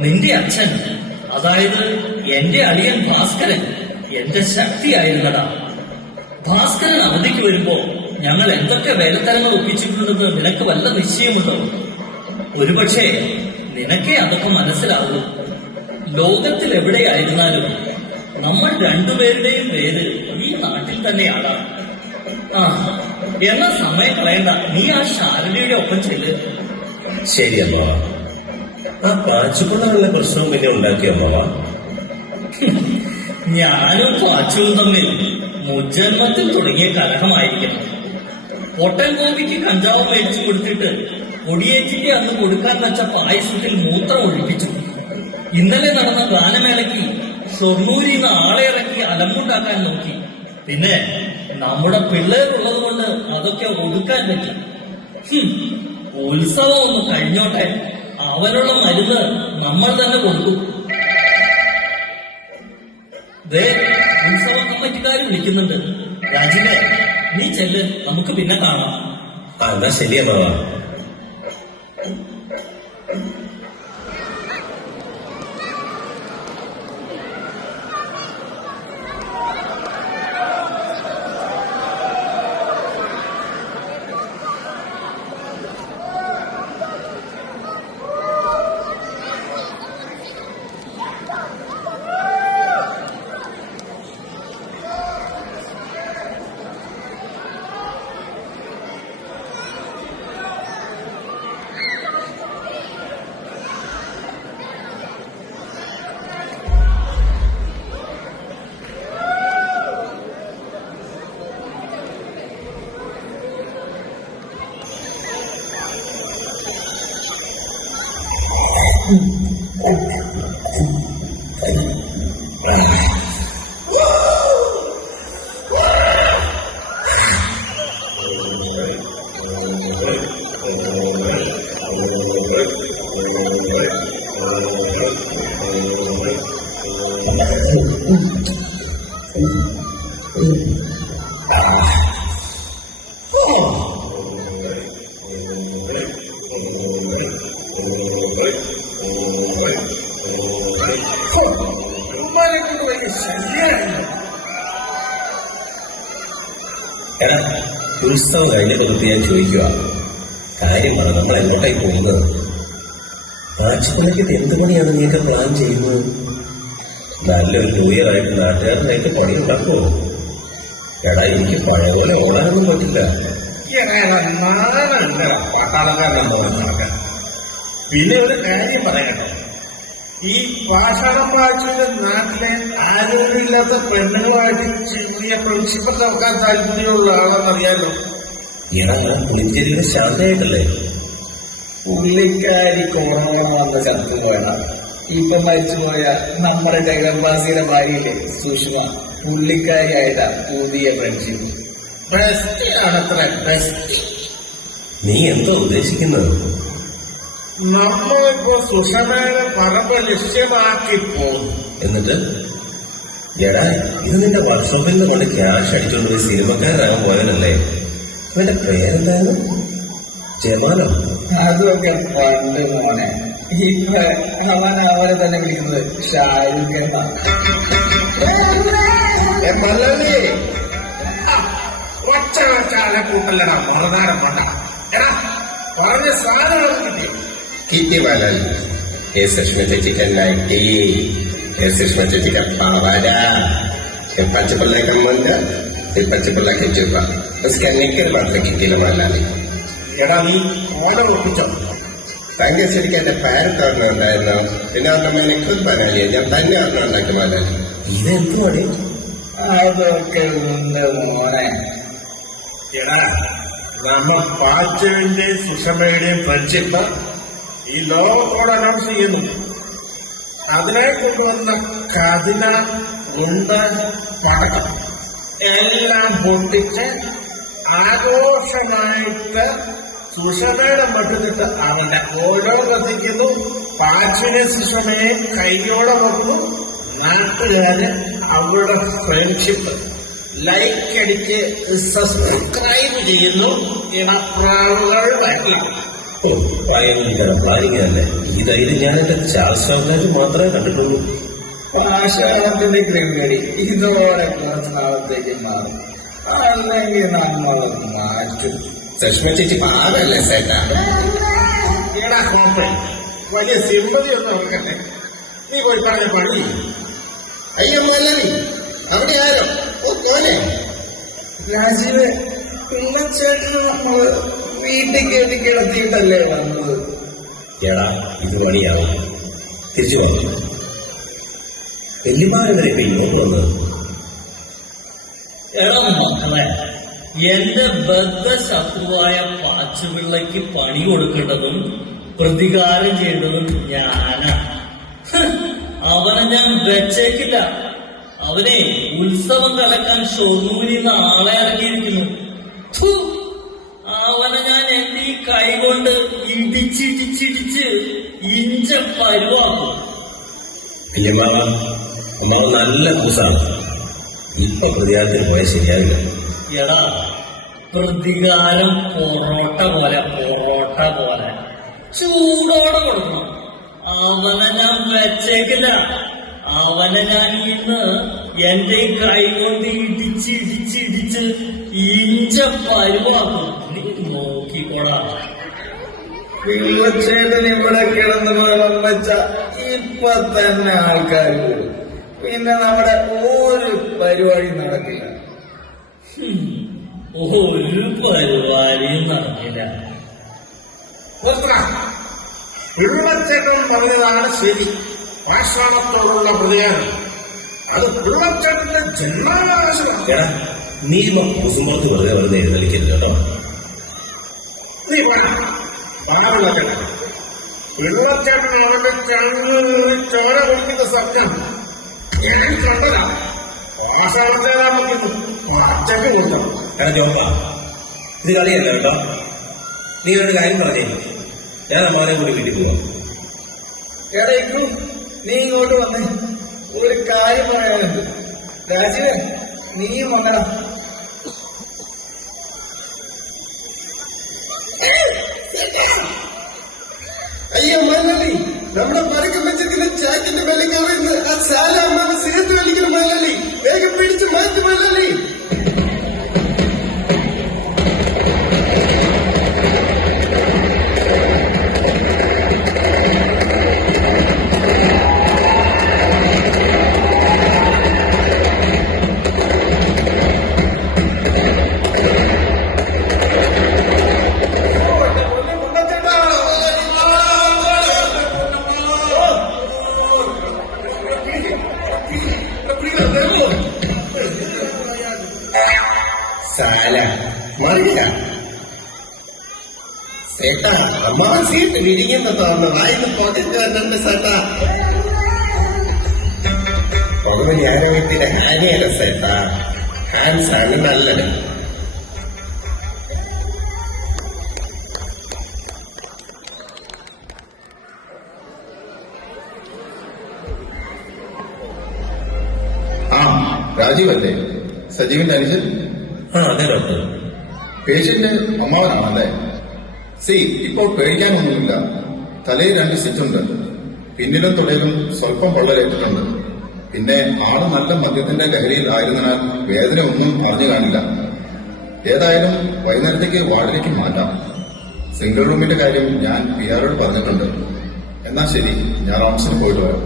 നിന്റെ അച്ഛൻ, അതായത് എന്റെ അളിയൻ ഭാസ്കരൻ, എന്റെ ശക്തിയായിരുന്നടാ. ഭാസ്കരൻ അവധിക്ക് വരുമ്പോ ഞങ്ങൾ എന്തൊക്കെ വേലത്തരങ്ങൾ ഒപ്പിച്ചിട്ടുണ്ടെന്ന് നിനക്ക് വല്ല നിശ്ചയമുണ്ടോ? ഒരുപക്ഷെ നിനക്കേ അതൊക്കെ മനസ്സിലാവുള്ളൂ. ലോകത്തിൽ എവിടെയായിരുന്നാലും നമ്മൾ രണ്ടുപേരുടെയും പേര് ഈ നാട്ടിൽ തന്നെയാണ്. ആ എന്നാ സമയം കളയണ്ട, നീ ആ ശാരദയുടെ ഒപ്പം ചെല്ല്. ശരി അമ്മാവ. ആ കാച്ചുകൊണ്ടുള്ള പ്രശ്നവും പിന്നെ ഉണ്ടാക്കിയ അമ്മാവ. ഞാനും പാച്ചുവും തമ്മിൽ മുജന്മത്തിൽ തുടങ്ങിയ കലഹമായിരിക്കണം. പൊട്ടൻ ഗോപിക്ക് കഞ്ചാവ് മേടിച്ചു കൊടുത്തിട്ട് കൊടിയേറ്റിക്ക് അന്ന് കൊടുക്കാൻ വെച്ച പായസത്തിൽ മൂത്രം ഒഴിപ്പിച്ചു. ഇന്നലെ നടന്ന ഗാനമേളയ്ക്ക് ഷൊർണൂരിന്ന് ആളെ ഇറക്കി അലമ്പുണ്ടാക്കാൻ നോക്കി. പിന്നെ നമ്മുടെ പിള്ളേരുള്ളത് കൊണ്ട് അതൊക്കെ ഒതുക്കാൻ പറ്റി. ഉത്സവം ഒന്ന് കഴിഞ്ഞോട്ടെ, അവനുള്ള മരുന്ന് നമ്മൾ തന്നെ കൊടുക്കും. ദേ ഉത്സവ കമ്മിറ്റിക്കാർ വിളിക്കുന്നുണ്ട്. രാജിനെ നീ ചെല്ല്, നമുക്ക് പിന്നെ കാണാം. എന്നാ ശരി അമ്മാവ. എടാ, ഉത്സവം കഴിഞ്ഞിട്ട് കുറിച്ച് ഞാൻ ചോദിക്കുക. കാര്യം പറ, നമ്മൾ എങ്ങോട്ടായി പോകുന്നത്? ആഴ്ചക്കണക്കിട്ട് എന്ത് പണിയാണ് നീയൊക്കെ പ്ലാൻ ചെയ്യുന്നത്? നല്ലൊരു ന്യൂ ഇയർ ആയിട്ട് നാട്ടുകാരനായിട്ട് പണി ഉണ്ടാക്കുമോ? എടാ, എനിക്ക് പഴയ പോലെ ഓടാനൊന്നും പറ്റില്ല. പിന്നെ ഒരു കാര്യം പറയട്ടെ, ഈ പാഷാണം പാഴ്ചയുടെ നാട്ടിലെ ആരോഗ്യമില്ലാത്ത പെണ്ണുങ്ങളുമായിട്ട് ചെറിയ ഫ്രണ്ട്ഷിപ്പ് നോക്കാൻ താല്പര്യമുള്ള ആളെന്നറിയാലോ. എടാ, പുളിഞ്ചേരിയുടെ ശാന്തയായിട്ടല്ലേ? പുള്ളിക്കാരി കൊറോണ വന്ന ചത്തുപോയതാണ്. ഇപ്പൊ മരിച്ചുപോയ നമ്മുടെ ജഗർബാസിയുടെ ഭാര്യയില്ലേ സുഷ്മ, പുള്ളിക്കാരിയായിട്ടാ പുതിയ ഫ്രണ്ട്ഷിപ്പ്. Best ആണത്ര best. നീ എന്താ ഉദ്ദേശിക്കുന്നത്? നമ്മളിപ്പോ സുഷമയുടെ പറമ്പ് ലക്ഷ്യമാക്കി പോകും. എന്നിട്ട് എടാ, ഇത് നിന്റെ വർക്ക്ഷോപ്പിൽ നിന്ന് കൊണ്ട് ക്യാഷ് അടിച്ചുകൊണ്ട് പോയി സിനിമക്കാരനാകാൻ പോയവനല്ലേ? അവന്റെ പേരെന്തായിരുന്നു? ജമാലോ? അതൊക്കെ പണ്ട് മോനെ. ഇപ്പൊ അവരെ തന്നെ വിളിക്കുന്നത് ഷാരൂഖ് എന്നാണ്. ഒറ്റ വെച്ചാലെ കൂട്ടല്ലടാ മുളനാടൻ പണ്ട. എടാ, പറഞ്ഞ സാധനം കിട്ടി. कितनी बार ये सुषमा चाची का नाइटी, ये सुषमा चाची का पावाड़ा, ये पचपल्ला का मुंडा, ये पचपल्ला के जुबा, उसका निकल बात तो कितनी लंबा लाली. എടാ, നീ ഓല ഒപ്പിച്ചോ? तंगे सिर के पैर करना होता है ना, बिना तो मैंने खुद बना लिया, जब तन्ने अपना ना कमाना. ये तो अरे അതൊക്കെ ഉണ്ട് മോനെ. എടാ, നമ്മ പാച്ചുവിന്റെയും സുഷമയുടെയും ഫ്രണ്ട്ഷിപ്പ് ഈ ലോകത്തോട് അനൗൺസ് ചെയ്യുന്നു. അതിനെ കൊണ്ടുവന്ന കതിന, ഗുണ്ട, പടക്കം എല്ലാം പൊട്ടിച്ച് ആഘോഷമായിട്ട് സുഷമയുടെ മട്ടിട്ട് അവന്റെ ഓരോ കത്തിക്കുന്നു. പാച്ചുവിനെ സുഷമയെ കൈയോടെ വെക്കുന്നു. നാട്ടുകാര് അവരുടെ ഫ്രണ്ട്ഷിപ്പ് ലൈക്ക് അടിച്ച് സബ്സ്ക്രൈബ് ചെയ്യുന്നു. ഇണപ്രാവുകൾ വരില്ല. ഭയങ്കര പ്ലാനിങ് തന്നെ. ഈ ധൈര്യം ഞാൻ എന്റെ ചാൾസ് ഷോപ്പിലേക്ക് മാത്രമേ കണ്ടിട്ടുള്ളൂ. പാഷാണത്തിന്റെ ക്രിമിനടി ഇതോടെ കുറച്ച് നാളത്തേക്ക് മാറും. അല്ലെങ്കിൽ നമ്മൾ മാറ്റും. സുഷ്മ ചേച്ചി പാവല്ലേ സേട്ടാ. എടാ കോപ്പേ, വലിയ സിമ്പതി ഒന്നും ഇറക്കട്ടെ. നീ പോയി പറഞ്ഞ പണി. അയ്യോ മല്ലി, അവിടെ ആരോ പോലെ രാജീവ്, ഉമ്മച്ചേട്ടന് നമ്മള് വീട്ടിൽ കയറ്റി കിടത്തിയിട്ടല്ലേ വന്നത്. എടാ ഇത് പണിയാവും. തിരിച്ചു വന്നു വെല്ലുമാരെവരെ ഇപ്പൊ ഇങ്ങോട്ട് വന്നത്. എടാ മക്കളെ, എന്റെ ബദ്ധശത്രുവായ പാച്ചുപിള്ളയ്ക്ക് പണി കൊടുക്കേണ്ടതും പ്രതികാരം ചെയ്യേണ്ടതും ഞാനാ. അവനെ ഞാൻ വെച്ചേക്കില്ല. അവനെ ഉത്സവം കലക്കാൻ ഷൊർണൂരിൽ നിന്ന് ആളെ ഇറങ്ങിയിരിക്കുന്നു. ഥു, അവനെ ഞാൻ എന്റെ ഈ കൈ കൊണ്ട് ഇടിച്ചിടിച്ചിടിച്ച് ഇഞ്ച പരുവാക്കും. വല്യമ്മാവ, അമ്മാവ് നല്ല കൂസാണ്. ഇപ്പൊ പ്രതികാരത്തിന് പോയാൽ ശരിയാവില്ല. എടാ, പ്രതികാരം പൊറോട്ട പോലെ ചൂടോടെ കൊടുക്കണം. അവനെ ഞാൻ വെച്ചേക്കില്ല. അവനെ ഞാൻ ഇന്ന് എന്റെ കൈ കൊണ്ട് ഇടിച്ചിടിച്ചിടിച്ച് ഇഞ്ച പരുവാക്കും. നീ നോക്കിക്കോടാ. ഉമ്മച്ചേട്ടൻ ഇവിടെ കിടന്ന് വെള്ളം വെച്ച ഇപ്പൊ തന്നെ ആൾക്കാർ കൂടും. പിന്നെ നമ്മുടെ ഒരു പരിപാടി നടക്കില്ല. ഒരു പരിപാടിയും നടക്കില്ല. പിള്ളച്ചേട്ടൻ പറഞ്ഞതാണ് ശരി. പാഷാണത്തോടുള്ള പ്രതികാരം അത് പിള്ളച്ചേട്ടന്റെ ജന്മാവകാശമാണ്. എടാ നീ ഇപ്പൊ കുസുമ്പത്ത് വെറുതെ എഴുന്നള്ളിക്കരുത് കേട്ടോ. നീ പാടുള്ള ചേട്ടൻ പിള്ളച്ചേട്ടൻ അവന്റെ ചങ്ങ് ചോര കൊടുക്കുന്ന സത്യം ഞാൻ കണ്ടതാ. പാഷാണത്തേരാണെന്ന് പച്ചക്ക് കൊടുക്കണം. എടാ ജോപ്പ, ഇത് കളിയല്ല കേട്ടോ. നീ ഒരു കാര്യം പറഞ്ഞേ, ഞാൻ അമ്മാവനെ കൂടി വീട്ടിൽ പോവാം. ഇടയ്ക്കും നീ ഇങ്ങോട്ട് വന്നേ, ഒരു കാര്യം പറയാനുണ്ട്. രാജീവേ, നീയും വന്നടാ. അയ്യോ മല്ലി, നമ്മുടെ പരക്കം വെച്ചിരിക്കുന്ന ചാക്കിന്റെ മേലെ കയറുന്ന ആ സാല അമ്മാവ് ചേർത്ത് വലിക്കുന്ന മല്ലി, വേഗം പിടിച്ച് മാറ്റി മല്ലി. സാല മറിയില്ല സേട്ടാ. അമ്മാവൻ സീറ്റ് വിരിയുന്ന തോന്നുന്നു. വായിന്ന് പൊതിട്ട് വന്നിട്ടുണ്ട് സേട്ടാ. പൊതുവെ ഞാനോത്തിന്റെ ഹാനിയല്ല സേട്ടാ, ഹാൻസാണ് നല്ലത്. ആ രാജീവല്ലേ, സജീവിന്റെ അനുജൻ? ആ അതെ ഡോക്ടർ. പേഷ്യന്റ് അമ്മാവനാണല്ലേ? ഇപ്പോൾ പേടിക്കാനൊന്നുമില്ല. തലയിൽ 2 സ്റ്റിച്ചുണ്ട്. പിന്നിലും തുടയിലും സ്വല്പം പൊള്ളലേറ്റിട്ടുണ്ട്. പിന്നെ ആള് നല്ല മദ്യത്തിന്റെ ലഹരിയിൽ ആയിരുന്നതിനാൽ വേദന ഒന്നും അറിഞ്ഞു കാണില്ല. ഏതായാലും വൈകുന്നേരത്തേക്ക് വാർഡിലേക്ക് മാറ്റാം. സിംഗിൾ റൂമിന്റെ കാര്യം ഞാൻ പിആറോട് പറഞ്ഞിട്ടുണ്ട്. എന്നാ ശരി, ഞാൻ റൗണ്ട്സിന് പോയിട്ട് വരാം.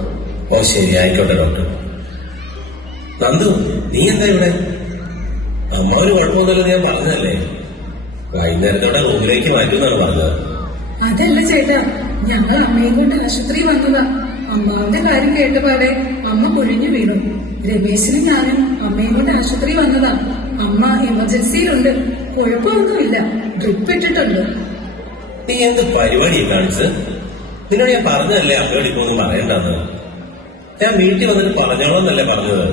ഓ ശരി, ആയിക്കോട്ടെ ഡോക്ടർ. നന്ദു, നീ എന്താ ഇവിടെ? അമ്മാവന് കുഴപ്പമൊന്നുമില്ല ഞാൻ പറഞ്ഞതല്ലേ. വൈകുന്നേരത്തോടെ റൂമിലേക്ക് മാറ്റുമെന്നാണ് പറഞ്ഞത്. അതല്ല ചേട്ടാ, ഞങ്ങൾ അമ്മയും കൊണ്ട് ആശുപത്രി വന്നതാ. അമ്മാവിന്റെ കാര്യം കേട്ടപാടെ അമ്മ കുഴിഞ്ഞു വീണു. രമേശിനും ഞാനും അമ്മയും കൊണ്ട് ആശുപത്രി വന്നതാ. അമ്മ എമർജൻസിയിലുണ്ട്. കുഴപ്പമൊന്നുമില്ല, ഡ്രിപ്പ് ഇട്ടിട്ടുണ്ട്. നീ എന്ത് പരിപാടിയെ കാണിച്ച്? നിന്നോട് ഞാൻ പറഞ്ഞതല്ലേ അമ്മയോട് ഇപ്പൊ ഒന്നും പറയണ്ടെന്ന്. ഞാൻ വീട്ടിൽ വന്നിട്ട് പറഞ്ഞോളന്നല്ലേ പറഞ്ഞത്.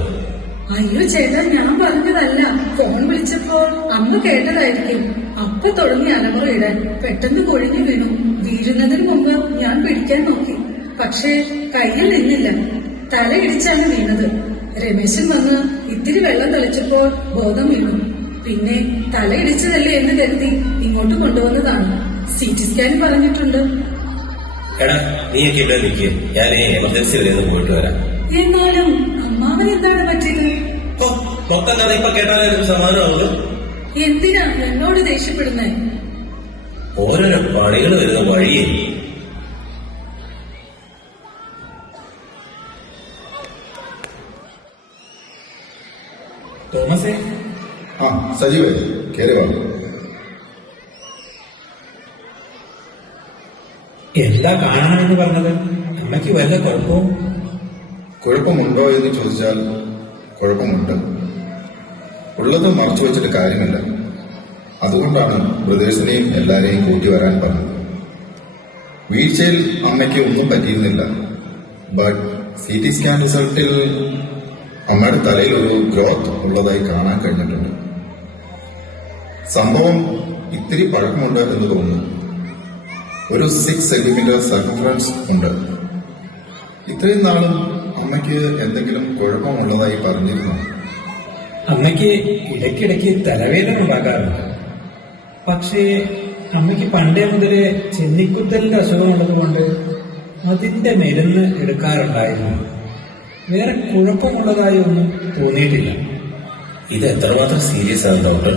അയ്യോ ചേട്ടാ, ഞാൻ പറഞ്ഞതല്ല. ഫോൺ വിളിച്ചപ്പോൾ അമ്മ കേട്ടതായിരിക്കും. അപ്പൊ തുടങ്ങി അലമുറയിടാൻ. പെട്ടെന്ന് കൊഴിഞ്ഞു വീണു. വീഴുന്നതിന് മുമ്പ് ഞാൻ പിടിക്കാൻ നോക്കി, പക്ഷേ കയ്യിൽ നിന്നില്ല. തല ഇടിച്ചാണ് വീണത്. രമേശൻ വന്ന് ഇത്തിരി വെള്ളം തെളിച്ചപ്പോൾ ബോധം വീണു. പിന്നെ തല ഇടിച്ചതല്ലേ എന്ന് കരുതി ഇങ്ങോട്ട് കൊണ്ടുവന്നതാണ്. CT സ്കാൻ പറഞ്ഞിട്ടുണ്ട്. എടാ നീയൊക്കെ ഇവിടെ നിൽക്കുക, ഞാൻ എമർജൻസി വരെ ഒന്ന് പോയിട്ട് വരാം. എന്നാലും അമ്മാവൻ എന്താണ് പറ്റിയത്? ഓ മൊത്തം കഥ ഇപ്പൊ കേട്ടാലേ ഒരു സമാധാനമാവുള്ളൂ. എന്തിനാ എന്നോട് ദേഷ്യപ്പെടുന്നേ? ഓരോരോ പണികൾ വരുന്ന വഴിയേ. തോമസേ, ആ സജീവേ കയറി വാ. എന്താ കാണണമെന്ന് പറഞ്ഞത്? അമ്മയ്ക്ക് വല്ല കുഴപ്പവും? കുഴപ്പമുണ്ടോ എന്ന് ചോദിച്ചാൽ കുഴപ്പമുണ്ട്. ഉള്ളത് മറച്ചു വെച്ചിട്ട് കാര്യമില്ല. അതുകൊണ്ടാണ് ബ്രദേഴ്സിനെയും എല്ലാരെയും കൂട്ടി വരാൻ പറഞ്ഞത്. വീഴ്ചയിൽ അമ്മയ്ക്ക് ഒന്നും പറ്റിയിരുന്നില്ല. ബട്ട് CT സ്കാൻ റിസൾട്ടിൽ അമ്മയുടെ തലയിൽ ഒരു ഗ്രോത്ത് ഉള്ളതായി കാണാൻ കഴിഞ്ഞിട്ടുണ്ട്. സംഭവം ഇത്തിരി പഴക്കമുണ്ട് എന്ന് തോന്നുന്നു. ഒരു 6 സെന്റിമീറ്റർ സർക്കംഫറൻസ് ഉണ്ട്. ഇത്രയും നാളും അമ്മയ്ക്ക് എന്തെങ്കിലും കുഴപ്പമുള്ളതായി പറഞ്ഞിരുന്നു. അമ്മയ്ക്ക് ഇടയ്ക്കിടയ്ക്ക് തലവേദന ഉണ്ടാകാറുണ്ട്. പക്ഷേ അമ്മയ്ക്ക് പണ്ടേ മുതലേ ചെന്നിക്കുത്തലിന്റെ അസുഖമുള്ളത് കൊണ്ട് അതിന്റെ മരുന്ന് എടുക്കാറുണ്ടായിരുന്നു. വേറെ കുഴപ്പമുള്ളതായി ഒന്നും തോന്നിയിട്ടില്ല. ഇത് എത്രമാത്രം സീരിയസ് ആണ് ഡോക്ടർ?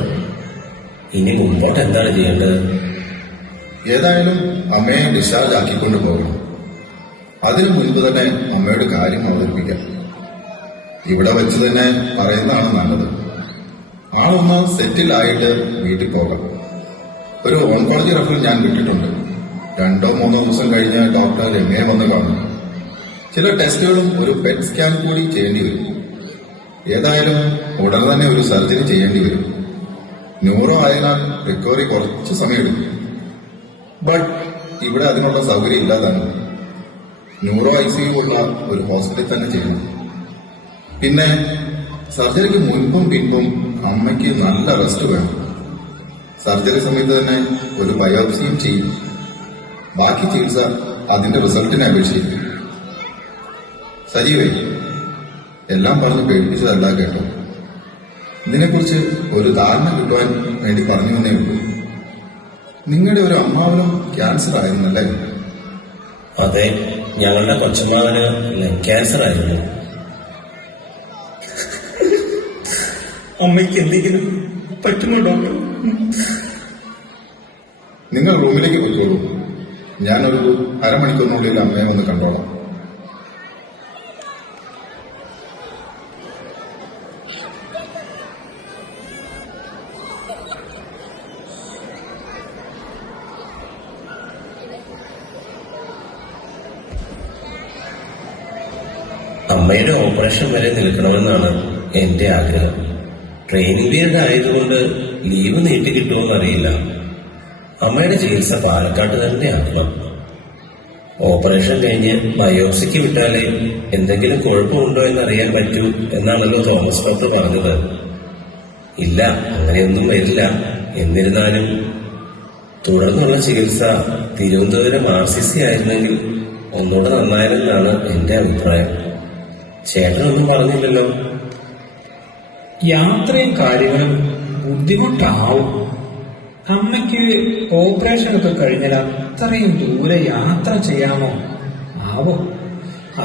ഇനി മുമ്പോട്ട് എന്താണ് ചെയ്യേണ്ടത്? ഏതായാലും അമ്മയെ ഡിസ്ചാർജ് ആക്കിക്കൊണ്ട് പോകണം. അതിനു മുൻപ് തന്നെ അമ്മയുടെ കാര്യം അവതരിപ്പിക്കാം. ഇവിടെ വെച്ച് തന്നെ പറയുന്നതാണ് നല്ലത്. ആളൊന്ന് സെറ്റിലായിട്ട് വീട്ടിൽ പോകാം. ഒരു ഓൺകോളജി റെഫറൽ ഞാൻ വിട്ടിട്ടുണ്ട്. 2-3 ദിവസം കഴിഞ്ഞ് ഡോക്ടർ രമ്യയെ വന്ന് കാണും. ചില ടെസ്റ്റുകളും ഒരു പെറ്റ് സ്കാൻ കൂടി ചെയ്യേണ്ടി വരും. ഏതായാലും ഉടനെ തന്നെ ഒരു സർജറി ചെയ്യേണ്ടി വരും. ന്യൂറോ ആയതിനാൽ റിക്കവറി കുറച്ച് സമയമെടുക്കും. ബട്ട് ഇവിടെ അതിനുള്ള സൗകര്യം ഇല്ലാതാണ്. ന്യൂറോ ICU ഉള്ള ഒരു ഹോസ്പിറ്റലിൽ തന്നെ ചെയ്യണം. പിന്നെ സർജറിക്ക് മുൻപും പിൻപും അമ്മയ്ക്ക് നല്ല റെസ്റ്റ് വേണം. സർജറി സമയത്ത് തന്നെ ഒരു ബയോപ്സിയും ചെയ്യും. ബാക്കി ചികിത്സ അതിന്റെ റിസൾട്ടിനെ അപേക്ഷിക്കും. സജീവേ, എല്ലാം പറഞ്ഞ് പേടിപ്പിച്ചതല്ല കേട്ടോ. ഇതിനെക്കുറിച്ച് ഒരു ധാരണ കിട്ടുവാൻ വേണ്ടി പറഞ്ഞു എന്നേ ഉള്ളൂ. നിങ്ങളുടെ ഒരു അമ്മാവനും ക്യാൻസർ ആയിരുന്നല്ലേ? അതെ, ഞങ്ങളുടെ കൊച്ചമ്മാവന് ക്യാൻസർ ആയിരുന്നു. അമ്മയ്ക്ക് എന്തെങ്കിലും പറ്റുമോ ഡോക്ടർ? നിങ്ങൾ റൂമിലേക്ക് പോയിക്കോളൂ. ഞാനൊരു അരമണിക്കൂറിനുള്ളിൽ അമ്മയെ ഒന്ന് കണ്ടോളാം. അമ്മയുടെ ഓപ്പറേഷൻ വരെ നിൽക്കണമെന്നാണ് എന്റെ ആഗ്രഹം. ട്രെയിനിങ് പീരീഡ് ആയതുകൊണ്ട് ലീവ് നീട്ടി കിട്ടുമോന്നറിയില്ല. അമ്മയുടെ ചികിത്സ പാലക്കാട്ട് തന്നെ ആക്കണം. ഓപ്പറേഷൻ കഴിഞ്ഞ് ബയോപ്സിക്ക് വിട്ടാലേ എന്തെങ്കിലും കുഴപ്പമുണ്ടോ എന്നറിയാൻ പറ്റൂ എന്നാണല്ലോ തോമസ് ഡോക്ടർ പറഞ്ഞത്. ഇല്ല, അങ്ങനെയൊന്നും വരില്ല. എന്നിരുന്നാലും തുടർന്നുള്ള ചികിത്സ തിരുവനന്തപുരം RCC ആയിരുന്നെങ്കിൽ ഒന്നുകൂടെ നന്നായിരുന്നാണ് എന്റെ അഭിപ്രായം. ചേട്ടനൊന്നും പറഞ്ഞില്ലല്ലോ. യാത്രയും കാര്യങ്ങളും ബുദ്ധിമുട്ടാവും. അമ്മയ്ക്ക് ഓപ്പറേഷൻ ഒക്കെ കഴിഞ്ഞാൽ അത്രയും ദൂരെ യാത്ര ചെയ്യാമോ ആവോ?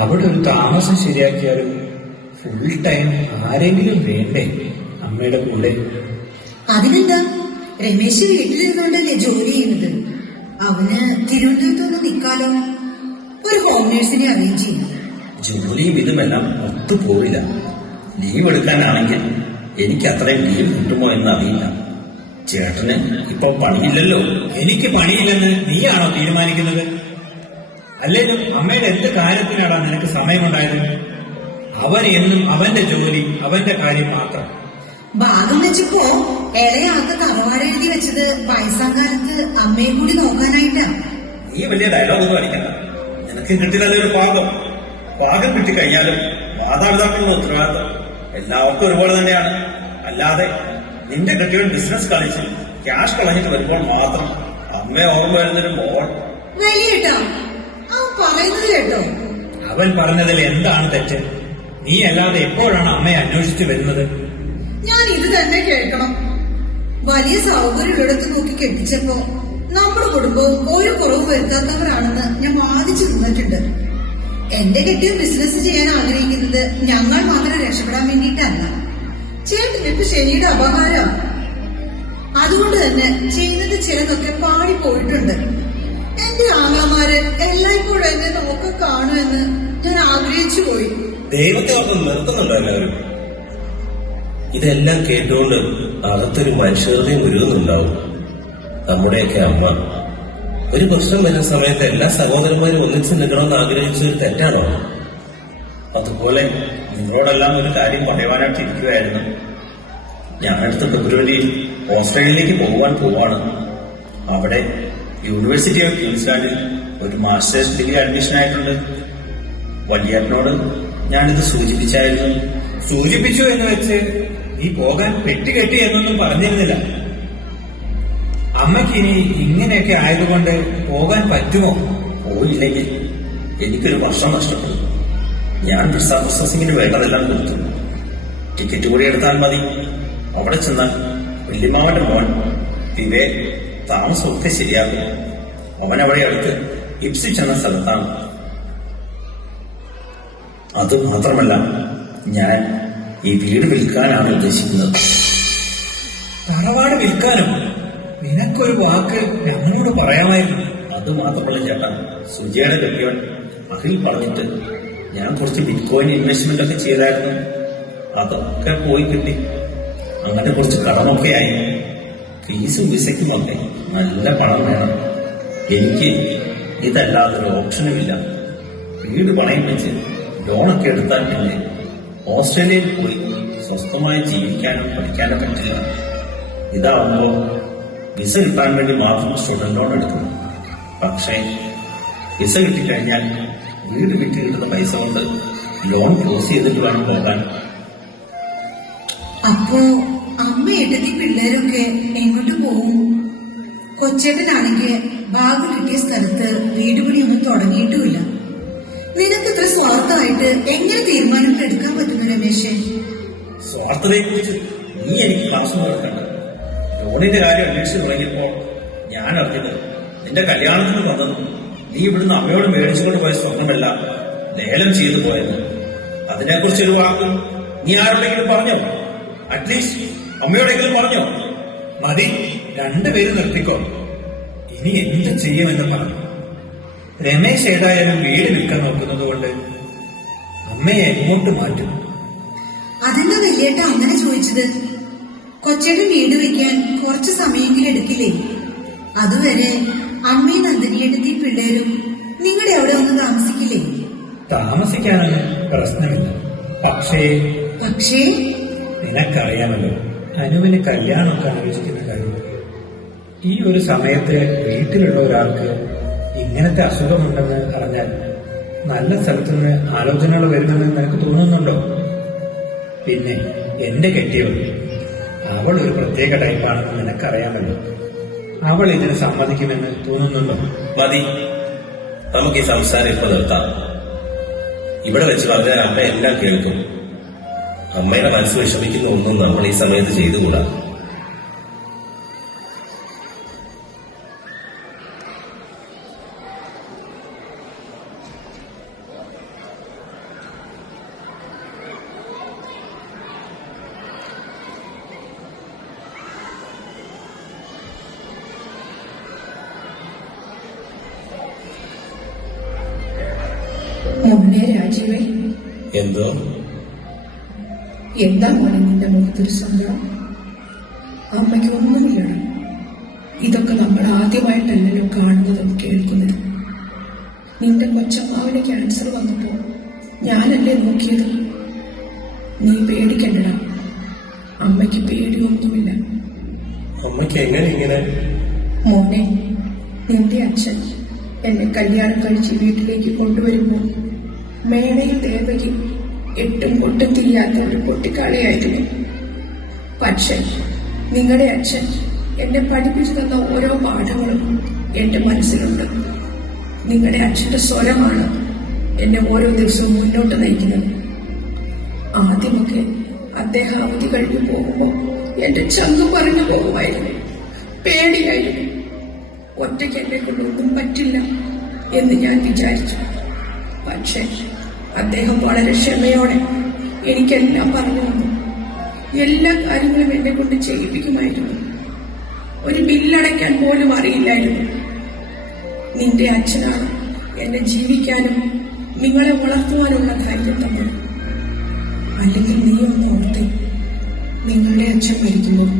അവിടെ ഒരു താമസം ശരിയാക്കിയാലും ഫുൾ ടൈം ആരെങ്കിലും വേണ്ടേ അമ്മയുടെ കൂടെ? അതിനെന്താ, രമേശ് വീട്ടിലിരുന്നോണ്ടല്ലേ ജോലി ചെയ്യുന്നത്. അവന് തിരുവനന്തപുരത്തൊന്ന് നിൽക്കാലോ. ഒരു ഹോം നേഴ്സിനെ അറേഞ്ച് ചെയ്യും. ജോലിയും ഇതുമെല്ലാം ഒത്തുപോവില്ല. ലീവ് എടുക്കാനാണെങ്കിൽ എനിക്ക് അത്രയും ലീവ് കിട്ടുമോ എന്ന് അറിയില്ല. ചേട്ടന് ഇപ്പൊ പണിയില്ലല്ലോ. എനിക്ക് പണിയില്ലെന്ന് നീയാണോ തീരുമാനിക്കുന്നത്? അല്ലേലും അമ്മയുടെ എന്ത് കാര്യത്തിനാണ് നിനക്ക് സമയമുണ്ടായത്? അവൻ എന്നും അവന്റെ ജോലി, അവന്റെ കാര്യം മാത്രം. ഭാഗം വെച്ചപ്പോ ഇളയ ആൾക്ക് തറവാട് എഴുതി വെച്ചത് വയസ്സാം കാലത്ത് അമ്മയെ കൂടി നോക്കാനായിട്ടാ. നീ വലിയ ഡയലോഗൊന്നും അടിക്കണ്ട. നിനക്ക് കിട്ടിയതല്ലേ ഒരു പാകം കിട്ടിക്കഴിഞ്ഞാലും മാതാപിതാക്കളുടെ ഉത്തരവാദിത്തം എല്ലാവർക്കും ഒരുപോലെ തന്നെയാണ്. അല്ലാതെ നിന്റെ കെട്ടിയവൻ ബിസിനസ് കളിച്ച് ക്യാഷ് കളഞ്ഞിട്ട് വരുമ്പോൾ മാത്രം അമ്മയെ ഓർമ്മ വരുന്നൊരു മോൾ. വലിയേട്ടോ, അവൻ പറയുന്നത് കേട്ടോ. അവൻ പറഞ്ഞതിൽ എന്താണ് തെറ്റ്? നീ അല്ലാതെ എപ്പോഴാണ് അമ്മയെ അന്വേഷിച്ചു വരുന്നത്? ഞാൻ ഇത് തന്നെ കേൾക്കണം. വലിയ സൗകര്യമുള്ളിടത്ത് നോക്കി കെട്ടിച്ചപ്പോ നമ്മുടെ കുടുംബവും ഒരു കുറവ് വരുത്താത്തവരാണെന്ന് ഞാൻ വാദിച്ചു നിന്നിട്ടുണ്ട്. എന്റെ കെട്ടിയ ബിസിനസ് ചെയ്യാൻ ആഗ്രഹിക്കുന്നത് ഞങ്ങൾ മാത്രം രക്ഷപ്പെടാൻ വേണ്ടിയിട്ടല്ല, ചേട്ടനിട്ട് ശനിയുടെ അപഹാര. അതുകൊണ്ട് തന്നെ ചെയ്യുന്നത് ചിലതൊക്കെ പാടിപ്പോയിട്ടുണ്ട്. എന്റെ ആങ്ങളമാര് എല്ലായ്പ്പോഴും എന്നെ നോക്കി കാണുമെന്ന് ഞാൻ ആഗ്രഹിച്ചു പോയി. ദൈവത്തെ ഓർത്ത് നിർത്തുന്നുണ്ടോ എല്ലാവരും? ഇതെല്ലാം കേട്ടുകൊണ്ട് അകത്തൊരു മനുഷ്യഹൃദയം ഉരുകുന്നുണ്ടാവും. നമ്മുടെയൊക്കെ അമ്മ ഒരു പ്രശ്നം വരുന്ന സമയത്ത് എല്ലാ സഹോദരന്മാരും ഒന്നിച്ച് നിൽക്കണമെന്ന് ആഗ്രഹിച്ചൊരു തെറ്റാണോ? അതുപോലെ നിങ്ങളോടെല്ലാം ഒരു കാര്യം പറയുവാനായിട്ട് ഇരിക്കുകയായിരുന്നു. ഞാൻ അടുത്ത ഫെബ്രുവരിയിൽ ഓസ്ട്രേലിയയിലേക്ക് പോവാണ്. അവിടെ യൂണിവേഴ്സിറ്റി ഓഫ് ക്വീൻസ്ലാൻഡിൽ ഒരു മാസ്റ്റേഴ്സ് ഡിഗ്രി അഡ്മിഷൻ ആയിട്ടുണ്ട്. വലിയേട്ടനോട് ഞാനിത് സൂചിപ്പിച്ചായിരുന്നു. സൂചിപ്പിച്ചു എന്ന് വെച്ച് നീ പോകാൻ പെട്ടുകെട്ടി എന്നൊന്നും പറഞ്ഞിരുന്നില്ല. അമ്മയ്ക്ക് ഇനി ഇങ്ങനെയൊക്കെ ആയതുകൊണ്ട് പോകാൻ പറ്റുമോ? പോയില്ലെങ്കിൽ എനിക്കൊരു വർഷം നഷ്ടപ്പെടും. ഞാൻ വിസ പ്രോസസിങ്ങിന് വേണ്ടതെല്ലാം കൊടുത്തു. ടിക്കറ്റ് കൂടി എടുത്താൽ മതി. അവിടെ ചെന്നാൽ വല്യമ്മാവന്റെ മോൻ വിവേക് താമസമൊക്കെ ശരിയാകും. അവൻ അവിടെ അടുത്ത് ഇപ്സിച്ച് എന്ന സ്ഥലത്താണ്. അത് മാത്രമല്ല, ഞാൻ ഈ വീട് വിൽക്കാനാണ് ഉദ്ദേശിക്കുന്നത്. തറവാട് വിൽക്കാനോ? നിനക്കൊരു വാക്ക് ഞങ്ങളോട് പറയാമായിരുന്നു. അത് മാത്രമല്ല ചേട്ടാ, സുജയുടെ കെട്ടിയവൻ അഖിൽ പറഞ്ഞിട്ട് ഞാൻ കുറച്ച് ബിറ്റ്കോയിൻ ഇൻവെസ്റ്റ്മെന്റ് ഒക്കെ ചെയ്തായിരുന്നു. അതൊക്കെ പോയി കിട്ടി. അങ്ങനെ കുറച്ച് കടമൊക്കെ ആയി. ഫീസും വിസയ്ക്കും ഒക്കെ നല്ല പണം വേണം. എനിക്ക് ഇതല്ലാതൊരു ഓപ്ഷനുമില്ല. വീട് പണയം വെച്ച് ലോണൊക്കെ എടുത്താൽ പിന്നെ ഓസ്ട്രേലിയയിൽ പോയി സ്വസ്ഥമായി ജീവിക്കാനോ പഠിക്കാനോ പറ്റില്ല. ഇതാവുമ്പോൾ വിസ കിട്ടാൻ വേണ്ടി മാത്രം സ്റ്റുഡന്റ് ലോൺ എടുക്കുന്നു. പക്ഷേ വിസ കിട്ടിക്കഴിഞ്ഞാൽ വീട് വിറ്റ് കിട്ടുന്ന പൈസ കൊണ്ട് ലോൺ ക്ലോസ് ചെയ്തിട്ട് വേണം പോകാൻ. അപ്പോ അമ്മ എഴുതി പിള്ളേരൊക്കെ എങ്ങോട്ട് പോകും? കൊച്ചേട്ടനാണെങ്കിൽ ബാഗ് കിട്ടിയ സ്ഥലത്ത് വീട് പണിയൊന്നും തുടങ്ങിയിട്ടുമില്ല. നിനക്ക് ഇത്ര സ്വാർത്ഥമായിട്ട് എങ്ങനെ തീരുമാനങ്ങൾ എടുക്കാൻ പറ്റുന്നു രമേശേ? സ്വാർത്ഥതയെ കുറിച്ച് നീ എനിക്ക് ക്ലാസ് കൊടുക്കണ്ട. ലോണിന്റെ കാര്യം അന്വേഷിച്ച് തുടങ്ങിയപ്പോൾ ഞാൻ അറിഞ്ഞത് നിന്റെ കല്യാണത്തിന് വന്നതും നീ ഇവിടുന്ന് അമ്മയോട് മേടിച്ചുകൊണ്ട് പോയ സ്വർണ്ണമല്ല ലേലം ചെയ്തു പോയത്. അതിനെക്കുറിച്ച് ഒരു വാക്കും നീ ആരോടെങ്കിലും പറഞ്ഞോ? അറ്റ്ലീസ്റ്റ് അമ്മയോടെങ്കിലും പറഞ്ഞോ? മതി, രണ്ടുപേരും നിർത്തിക്കോ. ഇനി എന്ത് ചെയ്യുമെന്ന് പറഞ്ഞു. രമേശ് ഏതായാലും വീട് വിൽക്കാൻ നോക്കുന്നത് കൊണ്ട് അമ്മയെ എങ്ങോട്ട് മാറ്റും? അതെന്താ വലിയേട്ട അങ്ങനെ ചോദിച്ചത്? കൊച്ചേട്ടൻ വീട് വെക്കാൻ കുറച്ച് സമയമെങ്കിലും എടുക്കില്ലേ? അതുവരെ അമ്മയും നന്ദിനിയെടുത്തി പിള്ളേരും നിങ്ങളുടെ അവിടെ ഒന്ന് താമസിക്കില്ലേ? താമസിക്കാനൊന്നും പ്രശ്നമില്ല. പക്ഷേ നിനക്കറിയാമല്ലോ അനുവിന് കല്യാണമൊക്കെ ആലോചിക്കുന്ന കാര്യം. ഈ ഒരു സമയത്ത് വീട്ടിലുള്ള ഒരാൾക്ക് ഇങ്ങനത്തെ അസുഖമുണ്ടെന്ന് അറിഞ്ഞാൽ നല്ല സ്ഥലത്തുനിന്ന് ആലോചനകൾ വരുമെന്ന് നിനക്ക് തോന്നുന്നുണ്ടോ? പിന്നെ എന്റെ കെട്ടിയവൾ, അവൾ ഒരു പ്രത്യേക ടൈപ്പാണെന്ന് നിനക്കറിയാമല്ലോ. അവൾ ഇതിന് സമ്മതിക്കുമെന്ന് തോന്നുന്നുണ്ടോ? മതി, നമുക്ക് ഈ സംസാരം ഇപ്പൊ നിർത്താം. ഇവിടെ വെച്ച് പറഞ്ഞാൽ അമ്മ എല്ലാം കേൾക്കും. അമ്മയുടെ മനസ്സ് വിഷമിക്കുന്ന ഒന്നും നമ്മൾ ഈ സമയത്ത് ചെയ്തുകൂടാ. മോനെ രാജീവേ, എന്തോ? എന്താ മോനെ നിന്റെ മുഖത്തൊരു സങ്കടം? അമ്മയ്ക്ക് ഒന്നുമില്ലണം. ഇതൊക്കെ നമ്മൾ ആദ്യമായിട്ടല്ലല്ലോ കാണുന്നതും കേൾക്കുന്നതും. നിന്റെ കൊച്ചമ്മാവിന് ക്യാൻസർ വന്നപ്പോ ഞാനല്ലേ നോക്കിയത്. നീ പേടിക്കണ്ടടാ, അമ്മയ്ക്ക് പേടിയൊന്നുമില്ല. അമ്മയ്ക്ക് എങ്ങനെ ഇങ്ങനെ? മോനെ, നിന്റെ അച്ഛൻ എന്നെ കല്യാണം കഴിച്ച് വീട്ടിലേക്ക് കൊണ്ടുവരുമ്പോൾ മേടയിൽ ദേവകി എട്ടും പൊട്ടും തിരിയാത്ത ഒരു പൊട്ടിക്കാളിയായിരുന്നു. പക്ഷെ നിങ്ങളുടെ അച്ഛൻ എന്നെ പഠിപ്പിച്ചു തന്ന ഓരോ പാഠങ്ങളും എന്റെ മനസ്സിലുണ്ട്. നിങ്ങളുടെ അച്ഛന്റെ സ്വരമാണ് എന്നെ ഓരോ ദിവസവും മുന്നോട്ട് നയിക്കുന്നത്. ആദ്യമൊക്കെ അദ്ദേഹം അവധി കഴിഞ്ഞു പോകുമ്പോൾ എന്റെ ചങ്ക് പറഞ്ഞു പോകുമായിരുന്നു. പേടിയായിരുന്നു. ഒറ്റയ്ക്ക് എന്നെ കൊണ്ടൊന്നും പറ്റില്ല എന്ന് ഞാൻ വിചാരിച്ചു. പക്ഷെ അദ്ദേഹം വളരെ ക്ഷമയോടെ എനിക്കെല്ലാം പറഞ്ഞു തന്നു. എല്ലാ കാര്യങ്ങളും എന്നെ കൊണ്ട് ചെയ്യിപ്പിക്കുമായിരുന്നു. ഒരു ബില്ലടയ്ക്കാൻ പോലും അറിയില്ലായിരുന്നു. നിന്റെ അച്ഛനാണ് എന്നെ ജീവിക്കാനും നിങ്ങളെ വളർത്തുവാനുള്ള ധൈര്യം തന്നത്. അല്ലെങ്കിൽ നീ ഒന്ന് ഓർത്തെ, നിങ്ങളുടെ അച്ഛൻ മരിക്കുമ്പോൾ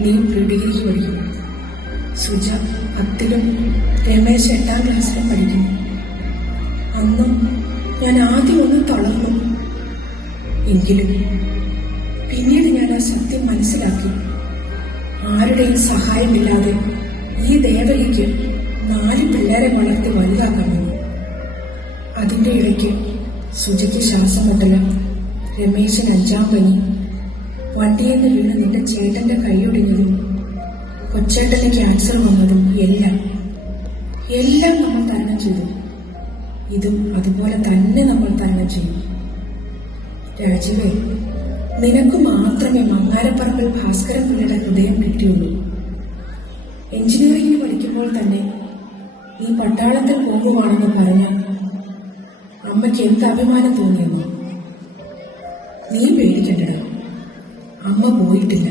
നീ പ്രീഡിഗ്രിക്ക് പഠിക്കുന്നു, സുജ 10ലും രമേശ് 8ാം ക്ലാസ്സിലും പഠിക്കുന്നു. അന്ന് ഞാൻ ആദ്യം ഒന്ന് തളർന്നു. എങ്കിലും പിന്നീട് ഞാൻ ആ സത്യം മനസ്സിലാക്കി. ആരുടെയും സഹായമില്ലാതെ ഈ ദേവലിക്ക് 4 പിള്ളേരെ വളർത്തി വലുതാക്കാമെന്ന്. അതിന്റെ ഇടയ്ക്ക് സുജയ്ക്ക് ശ്വാസം മുട്ടല്, രമേശൻ 5ാം പനി, വണ്ടിയെന്ന് വീണ് നിന്റെ ചേട്ടന്റെ കൈയൊടിഞ്ഞതും കൊച്ചേട്ടന് ക്യാൻസർ വന്നതും എല്ലാം നമ്മൾ തരണം ചെയ്തു. ഇതും അതുപോലെ തന്നെ നമ്മൾ തരണം ചെയ്യും. രാജീവേ, നിനക്ക് മാത്രമേ മങ്ങാരപ്പറമ്പിൽ ഭാസ്കരൻ പിള്ളയുടെ ഹൃദയം കിട്ടിയുള്ളൂ. എഞ്ചിനീയറിംഗ് പഠിക്കുമ്പോൾ തന്നെ നീ പട്ടാളത്തിൽ പോകുവാണെന്ന് പറഞ്ഞ അമ്മയ്ക്ക് എന്ത് അഭിമാനം തോന്നിയെന്നോ? നീ പേടിക്കണ്ടട, അമ്മ പോയിട്ടില്ല.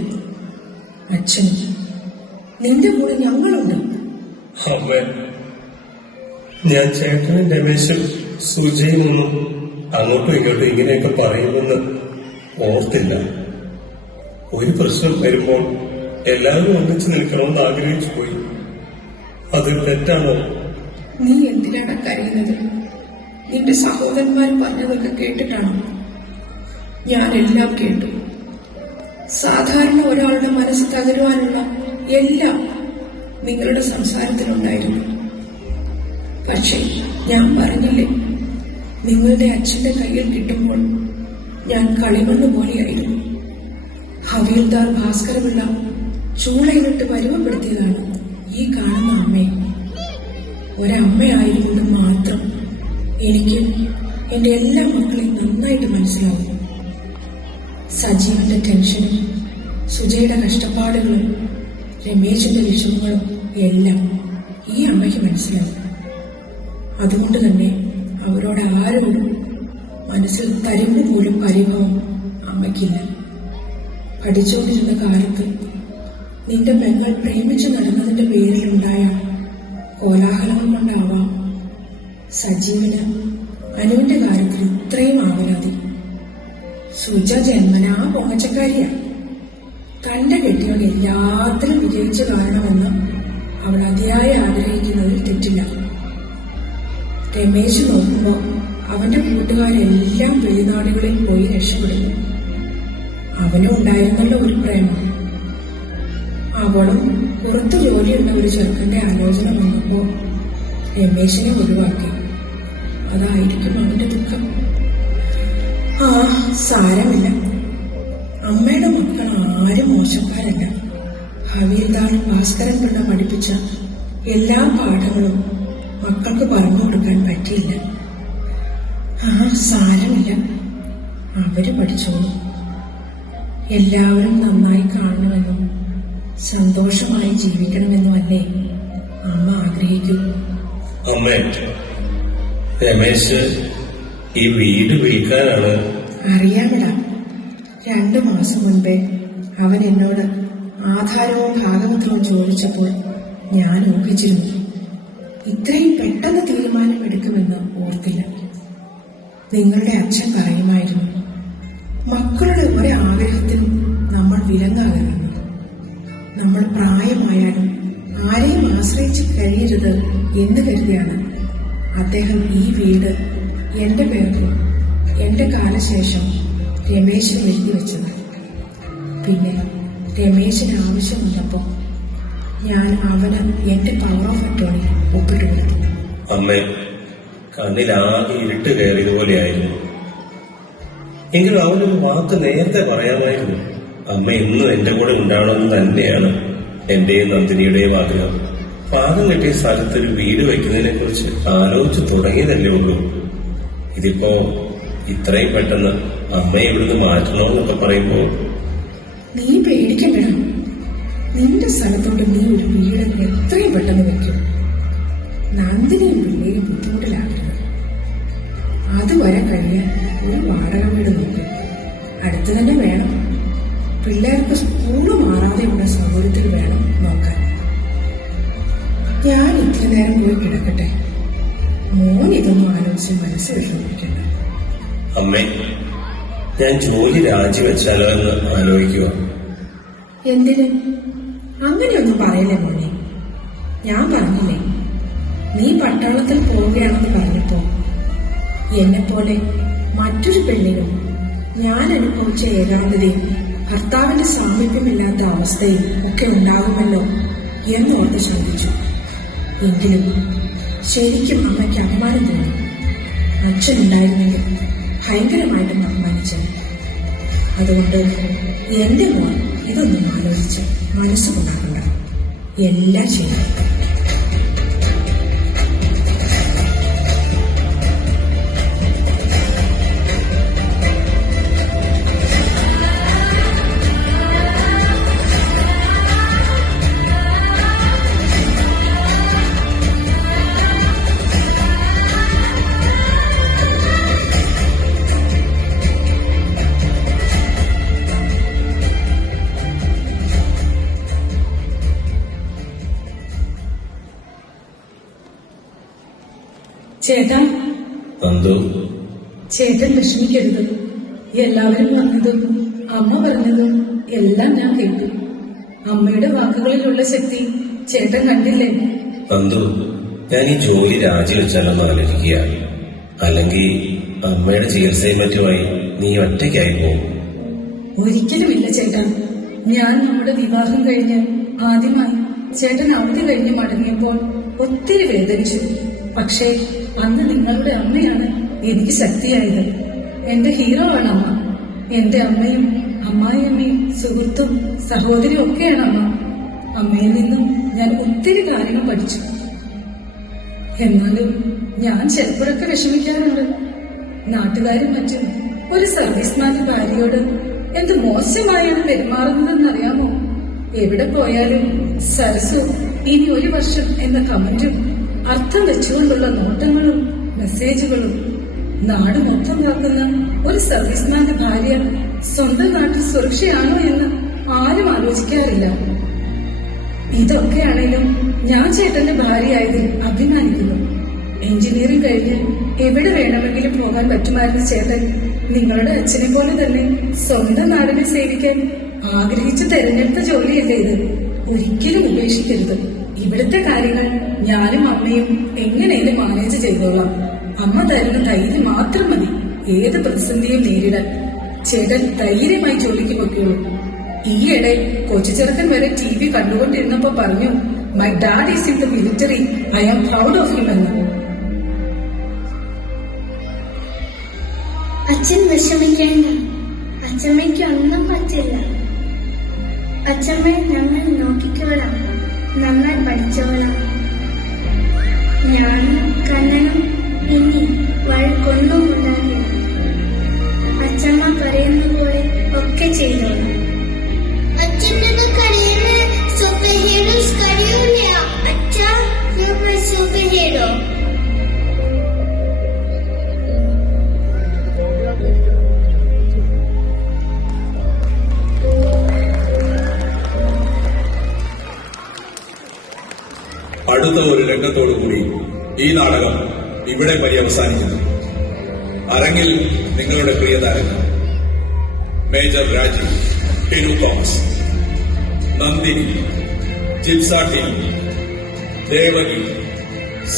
അച്ഛനും നിന്റെ കൂടെ ഞങ്ങളുണ്ട്. അമ്മ, ഞാൻ ചേട്ടനും രമേശും സുജയും ഒന്നും അങ്ങോട്ടും ഇങ്ങോട്ടും ഇങ്ങനെയൊക്കെ പറയുമെന്ന് ഓർത്തില്ല. ഒരു പ്രശ്നം വരുമ്പോൾ എല്ലാവരും ഒന്നിച്ചു നിൽക്കണമെന്ന് ആഗ്രഹിച്ചു പോയി. അത് തെറ്റാണോ? നീ എന്തിനാണ് കരയുന്നത്? നിന്റെ സഹോദരന്മാർ പറഞ്ഞതൊക്കെ കേട്ടിട്ടാണോ? ഞാൻ എല്ലാം കേട്ടു. സാധാരണ ഒരാളുടെ മനസ്സ് തകരുവാനുള്ള എല്ലാം നിങ്ങളുടെ സംസാരത്തിലുണ്ടായിരുന്നു. പക്ഷേ ഞാൻ പറഞ്ഞില്ലേ, നിങ്ങളുടെ അച്ഛന്റെ കയ്യിൽ കിട്ടുമ്പോൾ ഞാൻ കളിമണ്ണ് പോലെയായിരുന്നു. ഹവീൽദാർ ഭാസ്കരപിള്ള ചൂളയിലിട്ട് പരുവപ്പെടുത്തിയതാണ് ഈ കാണുന്ന അമ്മയെ. ഒരമ്മയായതുകൊണ്ട് മാത്രം എനിക്ക് എന്റെ എല്ലാ മക്കളെയും നന്നായിട്ട് മനസ്സിലാവും. സജീവന്റെ ടെൻഷനും സുജയുടെ കഷ്ടപ്പാടുകളും രമേശിന്റെ വിഷമങ്ങളും എല്ലാം ഈ അമ്മയ്ക്ക് മനസ്സിലാവും. അതുകൊണ്ട് തന്നെ അവരോട് ആരും മനസ്സിൽ തരുമ്പ് പോലും പരിഭവം അമ്മയ്ക്കില്ല. പഠിച്ചുകൊണ്ടിരുന്ന കാലത്ത് നിന്റെ പെങ്ങൾ പ്രേമിച്ചു നടന്നതിന്റെ പേരിലുണ്ടായ കോലാഹലങ്ങൾ കൊണ്ടാവാം സജീവന് അനുവിന്റെ കാര്യത്തിൽ ഇത്രയും ആവലാതി. സുജ ജന്മനാ പൊങ്ങച്ചക്കാരിയാ. തന്റെ കെട്ടിയോട് എല്ലാത്തിലും വിജയിച്ചു കാണണമെന്ന് അവൾ അതിയായി ആഗ്രഹിക്കുന്നതിൽ തെറ്റില്ല. രമേശ് നോക്കുമ്പോ അവന്റെ കൂട്ടുകാരെല്ലാം വെളിനാടുകളിൽ പോയി രക്ഷപ്പെടുന്നു. അവനും ഉണ്ടായിരുന്നല്ലോ ഒരു പ്രേമം. അവളും പുറത്തു ജോലിയുള്ള ഒരു ചെറുക്കന്റെ ആലോചന വന്നപ്പോ രമേശിനെ ഒഴിവാക്കി. അതായിരിക്കും അവന്റെ ദുഃഖം. ആ, സാരമില്ല. അമ്മയുടെ മക്കൾ ആരും മോശക്കാരല്ല. ഹവീൽദാർ ഭാസ്കരൻ പിള്ള പഠിപ്പിച്ച എല്ലാ പാഠങ്ങളും മക്കൾക്ക് പറഞ്ഞു കൊടുക്കാൻ പറ്റിയില്ല. ആ, സാരമില്ല, അവര് പഠിച്ചോളൂ. എല്ലാവരും നന്നായി കാണണമെന്നും സന്തോഷമായി ജീവിക്കണമെന്നുമല്ലേ അമ്മ ആഗ്രഹിക്കൂ. അമ്മേ, രമേശ് ഈ വീട് വിൽക്കാനാണ്. അറിയാമില്ല. 2 മാസം മുൻപേ അവൻ എന്നോട് ആധാരവും ഭാഗവതവും ചോദിച്ചപ്പോൾ ഞാൻ ഊഹിച്ചിരുന്നു. ഇത്രയും പെട്ടെന്ന് തീരുമാനമെടുക്കുമെന്ന് ഓർത്തില്ല. നിങ്ങളുടെ അച്ഛൻ പറയുമായിരുന്നു, മക്കളുടെ ഒരാഗ്രഹത്തിനും നമ്മൾ വിലങ്ങാകരുത്. നമ്മൾ പ്രായമായാലും ആരെയും ആശ്രയിച്ച് കഴിയരുത് എന്ന് കരുതിയാണ് അദ്ദേഹം ഈ വീട് എന്റെ പേർക്ക് എന്റെ കാലശേഷം രമേശിന് എഴുതി വെച്ചത്. പിന്നെ രമേശിന് ആവശ്യം വന്നപ്പോൾ ഞാൻ അവന് എന്റെ പവർ ഓഫ് അറ്റോർണി ഒപ്പിട്ട് കൊടുത്തു. അമ്മേ, കണ്ണിലാകെ ഇരുട്ട് കയറിയതുപോലെയായിരുന്നു. എങ്കിലും അവനൊരു വാക്ക് നേരത്തെ പറയാമായിരുന്നു. അമ്മ ഇന്നും എന്റെ കൂടെ ഉണ്ടാവണമെന്ന് തന്നെയാണ് എന്റെയും നന്ദിനിയുടെയും ആഗ്രഹം. പാകം കിട്ടിയ സ്ഥലത്തൊരു വീട് വയ്ക്കുന്നതിനെ കുറിച്ച് ആലോചിച്ച് തുടങ്ങിയതല്ലേ ഉള്ളൂ. ഇതിപ്പോ ഇത്രയും പെട്ടെന്ന് അമ്മയെ ഇവിടുന്ന് മാറ്റണമെന്നൊക്കെ പറയുമ്പോ നീ പേടിക്കപ്പെടാം. നിന്റെ സ്ഥലത്തോട്ട് നീ ഒരു വീട് എത്രയും പെട്ടെന്ന് വെക്കും. നന്ദിനിയും പിള്ളേരും ബുദ്ധിമുട്ടിലാക്കരുത്. അതുവരെ കഴിയാൻ ഒരു വാടക വീട് നോക്കും. അടുത്ത് തന്നെ വേണം. പിള്ളേർ മനസ്സ് വിഷമിപ്പിക്കണ്ട. അമ്മേ, ഞാൻ ജോലി രാജിവെച്ചാലോ എന്ന് ആലോചിക്കുക. എന്തിന്? അങ്ങനെയൊന്നും പറയല്ലേ മോനെ. ഞാൻ പറഞ്ഞില്ലേ, നീ പട്ടാളത്തിൽ പോവുകയാണെന്ന് പറഞ്ഞപ്പോ എന്നെപ്പോലെ മറ്റൊരു പെണ്ണിനും ഞാൻ അനുഭവിച്ച ഏകാന്തതയും ഭർത്താവിന്റെ സാമീപ്യമില്ലാത്ത അവസ്ഥയും ഒക്കെ ഉണ്ടാകുമല്ലോ എന്നോർത്ത് ശ്രദ്ധിച്ചു. എങ്കിലും ശരിക്കും അമ്മയ്ക്ക് അപമാനം തോന്നി. അച്ഛനുണ്ടായിരുന്നെങ്കിൽ ഭയങ്കരമായിട്ടും അപമാനിച്ചത്. അതുകൊണ്ട് എന്റെ മോൻ ഇതൊന്നും ആലോചിച്ച് മനസ്സുകൊണ്ടാക്കണ്ട, എല്ലാം ശരിയാക്കാം. ചേട്ടാ, നന്ദു, ചേട്ടൻ വിഷമിക്കരുത്. എല്ലാവരും പറഞ്ഞതും അമ്മ പറഞ്ഞതും എല്ലാം ഞാൻ കേട്ടു. അമ്മയുടെ വാക്കുകളിലുള്ള ശക്തി ചേട്ടൻ കണ്ടില്ലേ? നന്ദു, ഞാൻ ഈ ജോലി രാജിവെച്ചാലൊന്ന് ആലോചിക്കുക. അല്ലെങ്കിൽ അമ്മയുടെ ചികിത്സയും മറ്റുമായി നീ ഒറ്റയ്ക്കായി പോകും. ഒരിക്കലുമില്ല ചേട്ടാ. ഞാൻ നമ്മുടെ വിവാഹം കഴിഞ്ഞ് ആദ്യമായി ചേട്ടൻ അവധി കഴിഞ്ഞ് മടങ്ങിയപ്പോൾ ഒത്തിരി വേദനിച്ചു. പക്ഷേ അന്ന് നിങ്ങളുടെ അമ്മയാണ് എനിക്ക് ശക്തിയായത്. എന്റെ ഹീറോ ആണ് അമ്മ. എന്റെ അമ്മയും അമ്മായിയമ്മയും സുഹൃത്തും സഹോദരിയും ഒക്കെയാണ് അമ്മ. അമ്മയിൽ നിന്നും ഞാൻ ഒത്തിരി കാര്യങ്ങൾ പഠിച്ചു. എന്നാലും ഞാൻ ചിലപ്പോഴൊക്കെ വിഷമിക്കാറുണ്ട്. നാട്ടുകാരും മറ്റും ഒരു സർവീസ്മാന്റെ ഭാര്യയോട് എന്ത് മോശമായാണ് പെരുമാറുന്നതെന്നറിയാമോ? എവിടെ പോയാലും സരസു ഇനി 1 വർഷം എന്ന കമന്റും അർത്ഥം വെച്ചുകൊണ്ടുള്ള നോട്ടങ്ങളും മെസ്സേജുകളും. നാട് മൊത്തം കാക്കുന്ന ഒരു സർവീസ്മാന്റെ ഭാര്യ സ്വന്തം നാട്ടിൽ സുരക്ഷയാണോ എന്ന് ആരും ആലോചിക്കാറില്ല. ഇതൊക്കെയാണെങ്കിലും ഞാൻ ചേട്ടന്റെ ഭാര്യയായതിൽ അഭിമാനിക്കുന്നു. എഞ്ചിനീയറിംഗ് കഴിഞ്ഞ് എവിടെ വേണമെങ്കിലും പോകാൻ പറ്റുമായിരുന്ന ചേട്ടൻ നിങ്ങളുടെ അച്ഛനെ പോലെ തന്നെ സ്വന്തം നാടിനെ സേവിക്കാൻ ആഗ്രഹിച്ച് തെരഞ്ഞെടുത്ത ജോലിയല്ലേ ഇത്. ഒരിക്കലും ഉപേക്ഷിക്കരുത്. ഇവിടുത്തെ കാര്യങ്ങൾ ഞാനും അമ്മയും എങ്ങനെയും മാനേജ് ചെയ്തോളാം. അമ്മ തരുന്ന ധൈര്യം മാത്രം മതി ഏത് പ്രതിസന്ധിയും നേരിടാൻ. ചേട്ടൻ ധൈര്യമായി ജോലിക്ക് പൊയ്ക്കോളൂ. ഈയിടെ കൊച്ചു ചെറുക്കൻ വരെ TV കണ്ടുകൊണ്ടിരുന്നപ്പോ പറഞ്ഞു, my dad is in the military, I am proud of him എന്ന്. അച്ഛൻ വിഷമിക്കേണ്ട. അച്ഛമ്മയ്ക്ക് ഒന്നും പറ്റില്ല. അച്ഛമ്മയെ ഞങ്ങൾ നോക്കിക്കോളാം, നന്നായി പഠിച്ചോളാം. ഞാനും കണ്ണനും ഇനി വഴക്കൊന്നും ഉണ്ടാകില്ല. അച്ഛമ്മ പറയുന്ന പോലെ ഒക്കെ ചെയ്തോളാം. അച്ഛൻ്റെ കഴിയുന്ന സൂപ്പർ ഹീറോസ് കഴിയൂല. അച്ഛാ, സൂപ്പർ ഹീറോ. അടുത്ത ഒരു രംഗത്തോടുകൂടി ഈ നാടകം ഇവിടെ പര്യവസാനിക്കുന്നു. അരങ്ങിൽ നിങ്ങളുടെ പ്രിയതാരങ്ങൾ major Rajeev, Tinu Thomas, Nandini, Jitsa Tinu, Devaki,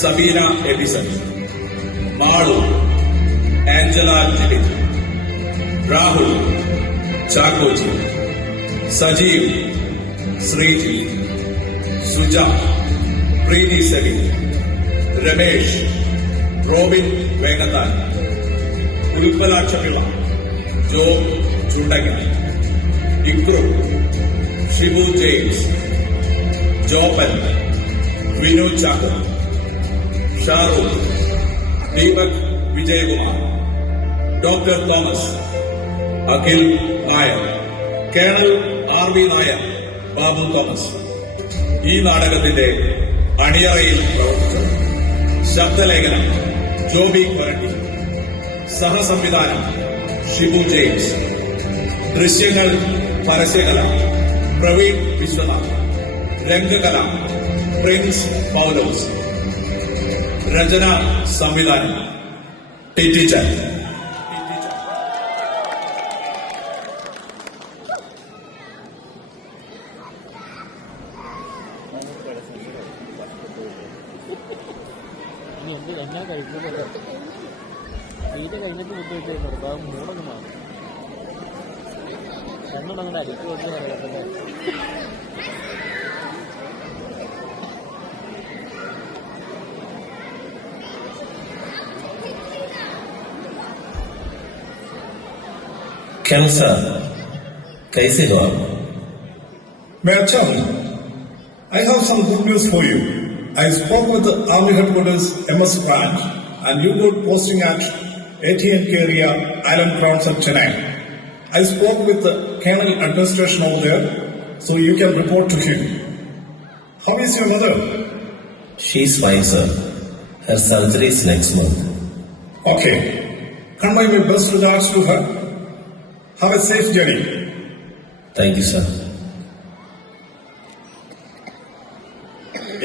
Sabeena Edison, Malu, Angela Jilin, Rahul, Chackoji, Sajeev, Shreeji, Suja, Preethi Seli, Ramesh, Robin Vengathan, Ulpalakshapillai, Joe Chundangal, Ikru, Shibu James, Joppan, Vinu Chacko, Shahrukh, Deepak Vijayakumar, doctor Thomas, Akhil Nair, colonel RV Nair, Babu Thomas. ഈ നാടകത്തിന്റെ അണിയറയിൽ പ്രവർത്തിച്ചു. ശബ്ദലേഖനം ജോബി കൊരട്ടി, സഹസംവിധാനം ഷിബു ജെയിംസ്, ദൃശ്യങ്ങൾ പരസ്യകല പ്രവീൺ വിശ്വനാഥ്, രംഗകല പ്രിൻസ് പൗലോസ്, രചന സംവിധാനം ടീച്ചർ. क्यों सर, कैसे हो आप? Merchant, I have some good news for you. I spoke with the Army Headquarters MS branch and you got posting at AT&T area, Island Grounds at Chennai. I spoke with the Colonel Administration over there, so you can report to him. How is your mother? She's fine, sir. Her surgery is next month. Okay. Convey my best regards to her. Have a safe journey. Thank you, sir.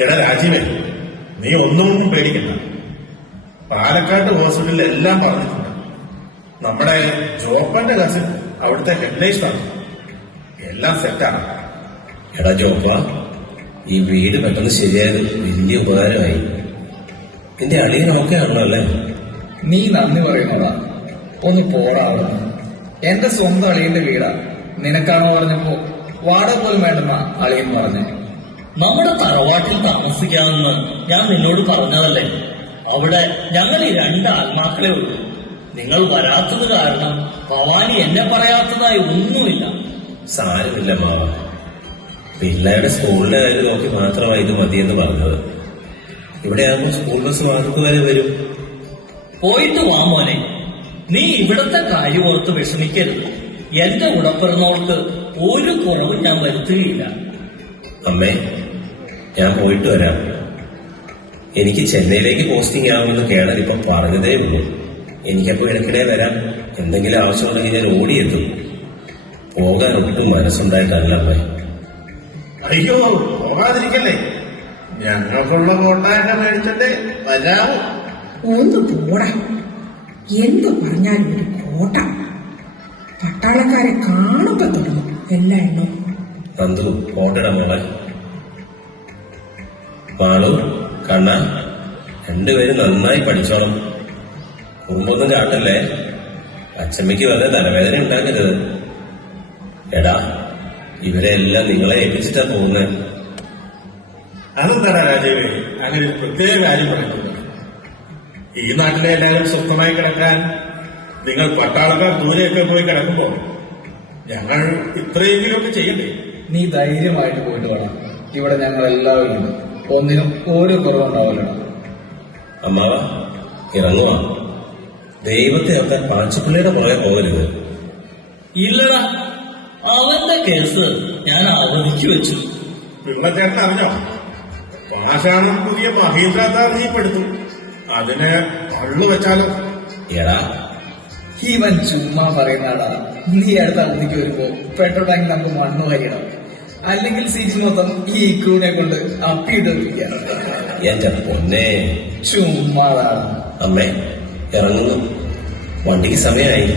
എടാ രാജീവേ, നീ ഒന്നും പേടിക്കണ്ട. പാലക്കാട് ഹോസ്പിറ്റലിൽ എല്ലാം പറഞ്ഞിട്ടുണ്ട്. നമ്മുടെ ജോപ്പന്റെ cousin അവിടുത്തെ ഹെഡ്നേഴ്സാണ്. എല്ലാം സെറ്റാണ്. എടാ ജോപ്പ, ഈ വീട് പെട്ടെന്ന് ശരിയായത് വലിയ ഉപകാരമായി. നിന്റെ അളിയൻ ഒക്കെ ആണല്ലോ അല്ലേ? നീ നന്ദി പറയുന്നതാ. ഒന്ന് പോടാവുന്നു. എന്റെ സ്വന്തം അളിയന്റെ വീടാ. നിനക്കാണോ പറഞ്ഞപ്പോ വാടക പോലും വേണ്ടെന്നാ അളിയൻ പറഞ്ഞു. നമ്മുടെ തറവാട്ടിൽ താമസിക്കാമെന്ന് ഞാൻ നിന്നോട് പറഞ്ഞതല്ലേ? അവിടെ ഞങ്ങൾ ഈ 2 ആത്മാക്കളെ ഉള്ളൂ. നിങ്ങൾ വരാത്തത് കാരണം ഭവാനി എന്നെ പറയാത്തതായി ഒന്നുമില്ല. സാരമില്ല മാവ, പിള്ളേരുടെ സ്കൂളിന്റെ കാര്യം നോക്കി മാത്രമായി ഇത് മതിയെന്ന് പറഞ്ഞത്. ഇവിടെ ആകുമ്പോൾ സ്കൂൾ ബസ് വാർക്ക് വരെ വരും. പോയിട്ട് വാ മോനെ. നീ ഇവിടത്തെ കാര്യം ഓർത്ത് വിഷമിക്കരുത്. എന്റെ ഉടപ്പിറന്നോർക്ക് ഒരു കുറവും ഞാൻ വരുത്തുകയില്ല. അമ്മേ, ഞാൻ പോയിട്ട് വരാം. എനിക്ക് ചെന്നൈയിലേക്ക് പോസ്റ്റിംഗ് ആവുമെന്ന് കേണൽ ഇപ്പൊ പറഞ്ഞതേ ഉള്ളൂ. എനിക്കപ്പോ ഇടയ്ക്കിടെ വരാം. എന്തെങ്കിലും ആവശ്യമുണ്ടെങ്കിൽ ഞാൻ ഓടിയെത്തും. പോകാൻ ഒട്ടും മനസ്സുണ്ടായിട്ടല്ല അമ്മേ. അയ്യോ, പോകാതിരിക്കല്ലേ. ഞങ്ങൾക്കുള്ള കോട്ടയൊക്കെ മേടിച്ചിട്ട് വരാമോ? ഒന്ന് പോടാ. എന്തു പറഞ്ഞാലും ഒരു കോട്ട. പട്ടാളക്കാരെ കാണുമ്പോ തുടങ്ങും എല്ലാ എണ്ണവും. നന്ദു, പോട്ടട മോളെ. മാളു, കണ്ണ, രണ്ടുപേരും നന്നായി പഠിച്ചോണം. കുറുമ്പൊന്നും കാട്ടല്ലേ. അച്ചമ്മയ്ക്ക് വല്ല തലവേദന ഉണ്ടാക്കരുത്. എടാ, ഇവരെല്ലാം നിങ്ങളെ ഏൽപ്പിച്ചിട്ടാ പോകുന്നത്. അതെന്താടാ രാജീവേ അങ്ങനെ ഒരു പ്രത്യേക കാര്യം പറയുന്നത്? ഈ നാട്ടിലെ എല്ലാവരും സ്വസ്ഥമായി കിടക്കാൻ നിങ്ങൾ പട്ടാളക്കാർ ദൂരെയൊക്കെ പോയി കിടക്കുമ്പോൾ ഞങ്ങൾ ഇത്രയെങ്കിലുമൊക്കെ ചെയ്യണ്ടേ? നീ ധൈര്യമായിട്ട് പോയിട്ട് വേണം. ഇവിടെ ഞങ്ങൾ എല്ലാവരും ഉണ്ട്. ഒന്നിനും ഒരു കുറവുണ്ടാവില്ല. അമ്മാവ, ഇറങ്ങുവാ. ദൈവത്തെ ഒക്കെ പാച്ചപ്പിള്ളിയുടെ പുറകെ പോകരുത്. ഇല്ലടാ, അവന്റെ കേസ് ഞാൻ അവധിക്ക് വെച്ചു. പിള്ളച്ചേട്ടൻ അറിഞ്ഞോ? പാഷാണം പുതിയ മഹീന്ദ്ര താർ ജീപ്പെടുത്തു. അതിന് പള്ളു വെച്ചാലോ? എടാ, ഇവൻ ചുമ്മാ പറയുന്നതാടാ. നീ അടുത്ത അവധിക്ക് വരുമ്പോ പെട്രോൾ ടാങ്ക് നമുക്ക് മണ്ണ് വരികണം. അല്ലെങ്കിൽ സീറ്റ് മൊത്തം ഈ ഇക്രൂനെ കൊണ്ട് അപ്പിയിട്ട് എന്റെ പൊന്നെ, ചുമ്മാതാണ്. അമ്മേ, ഇറങ്ങുന്നു. വണ്ടിക്ക് സമയമായി.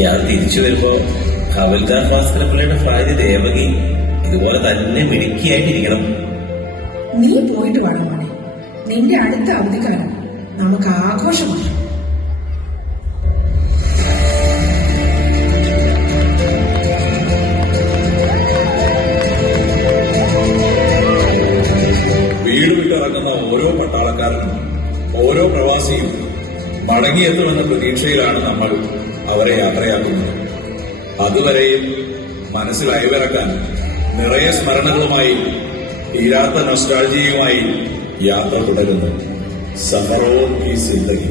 ഞാൻ തിരിച്ചു വരുമ്പോ ഹവൽദാർ ഭാസ്കര പിള്ളയുടെ ഭാര്യ ദേവകി ഇതുപോലെ തന്നെ മിടുക്കിയായിട്ടിരിക്കണം. നീ പോയിട്ട് വേണം മോനെ. നിന്റെ അടുത്ത അവധിക്കാലം നമുക്ക് ആഘോഷമാണ്. വീട് വിട്ടിറങ്ങുന്ന ഓരോ പട്ടാളക്കാരനും ഓരോ പ്രവാസിയും മടങ്ങിയെത്തുമെന്ന പ്രതീക്ഷയിലാണ് നമ്മൾ അവരെ യാത്രയാക്കുന്നത്. അതുവരെയും മനസ്സിൽ അയവിറക്കാൻ നിറയെ സ്മരണകളുമായി തീരാത്ത നൊസ്റ്റാൾജിയുമായി യാത്ര തുടരുന്നു. സഫറോ ഈ സിന്ദഗി.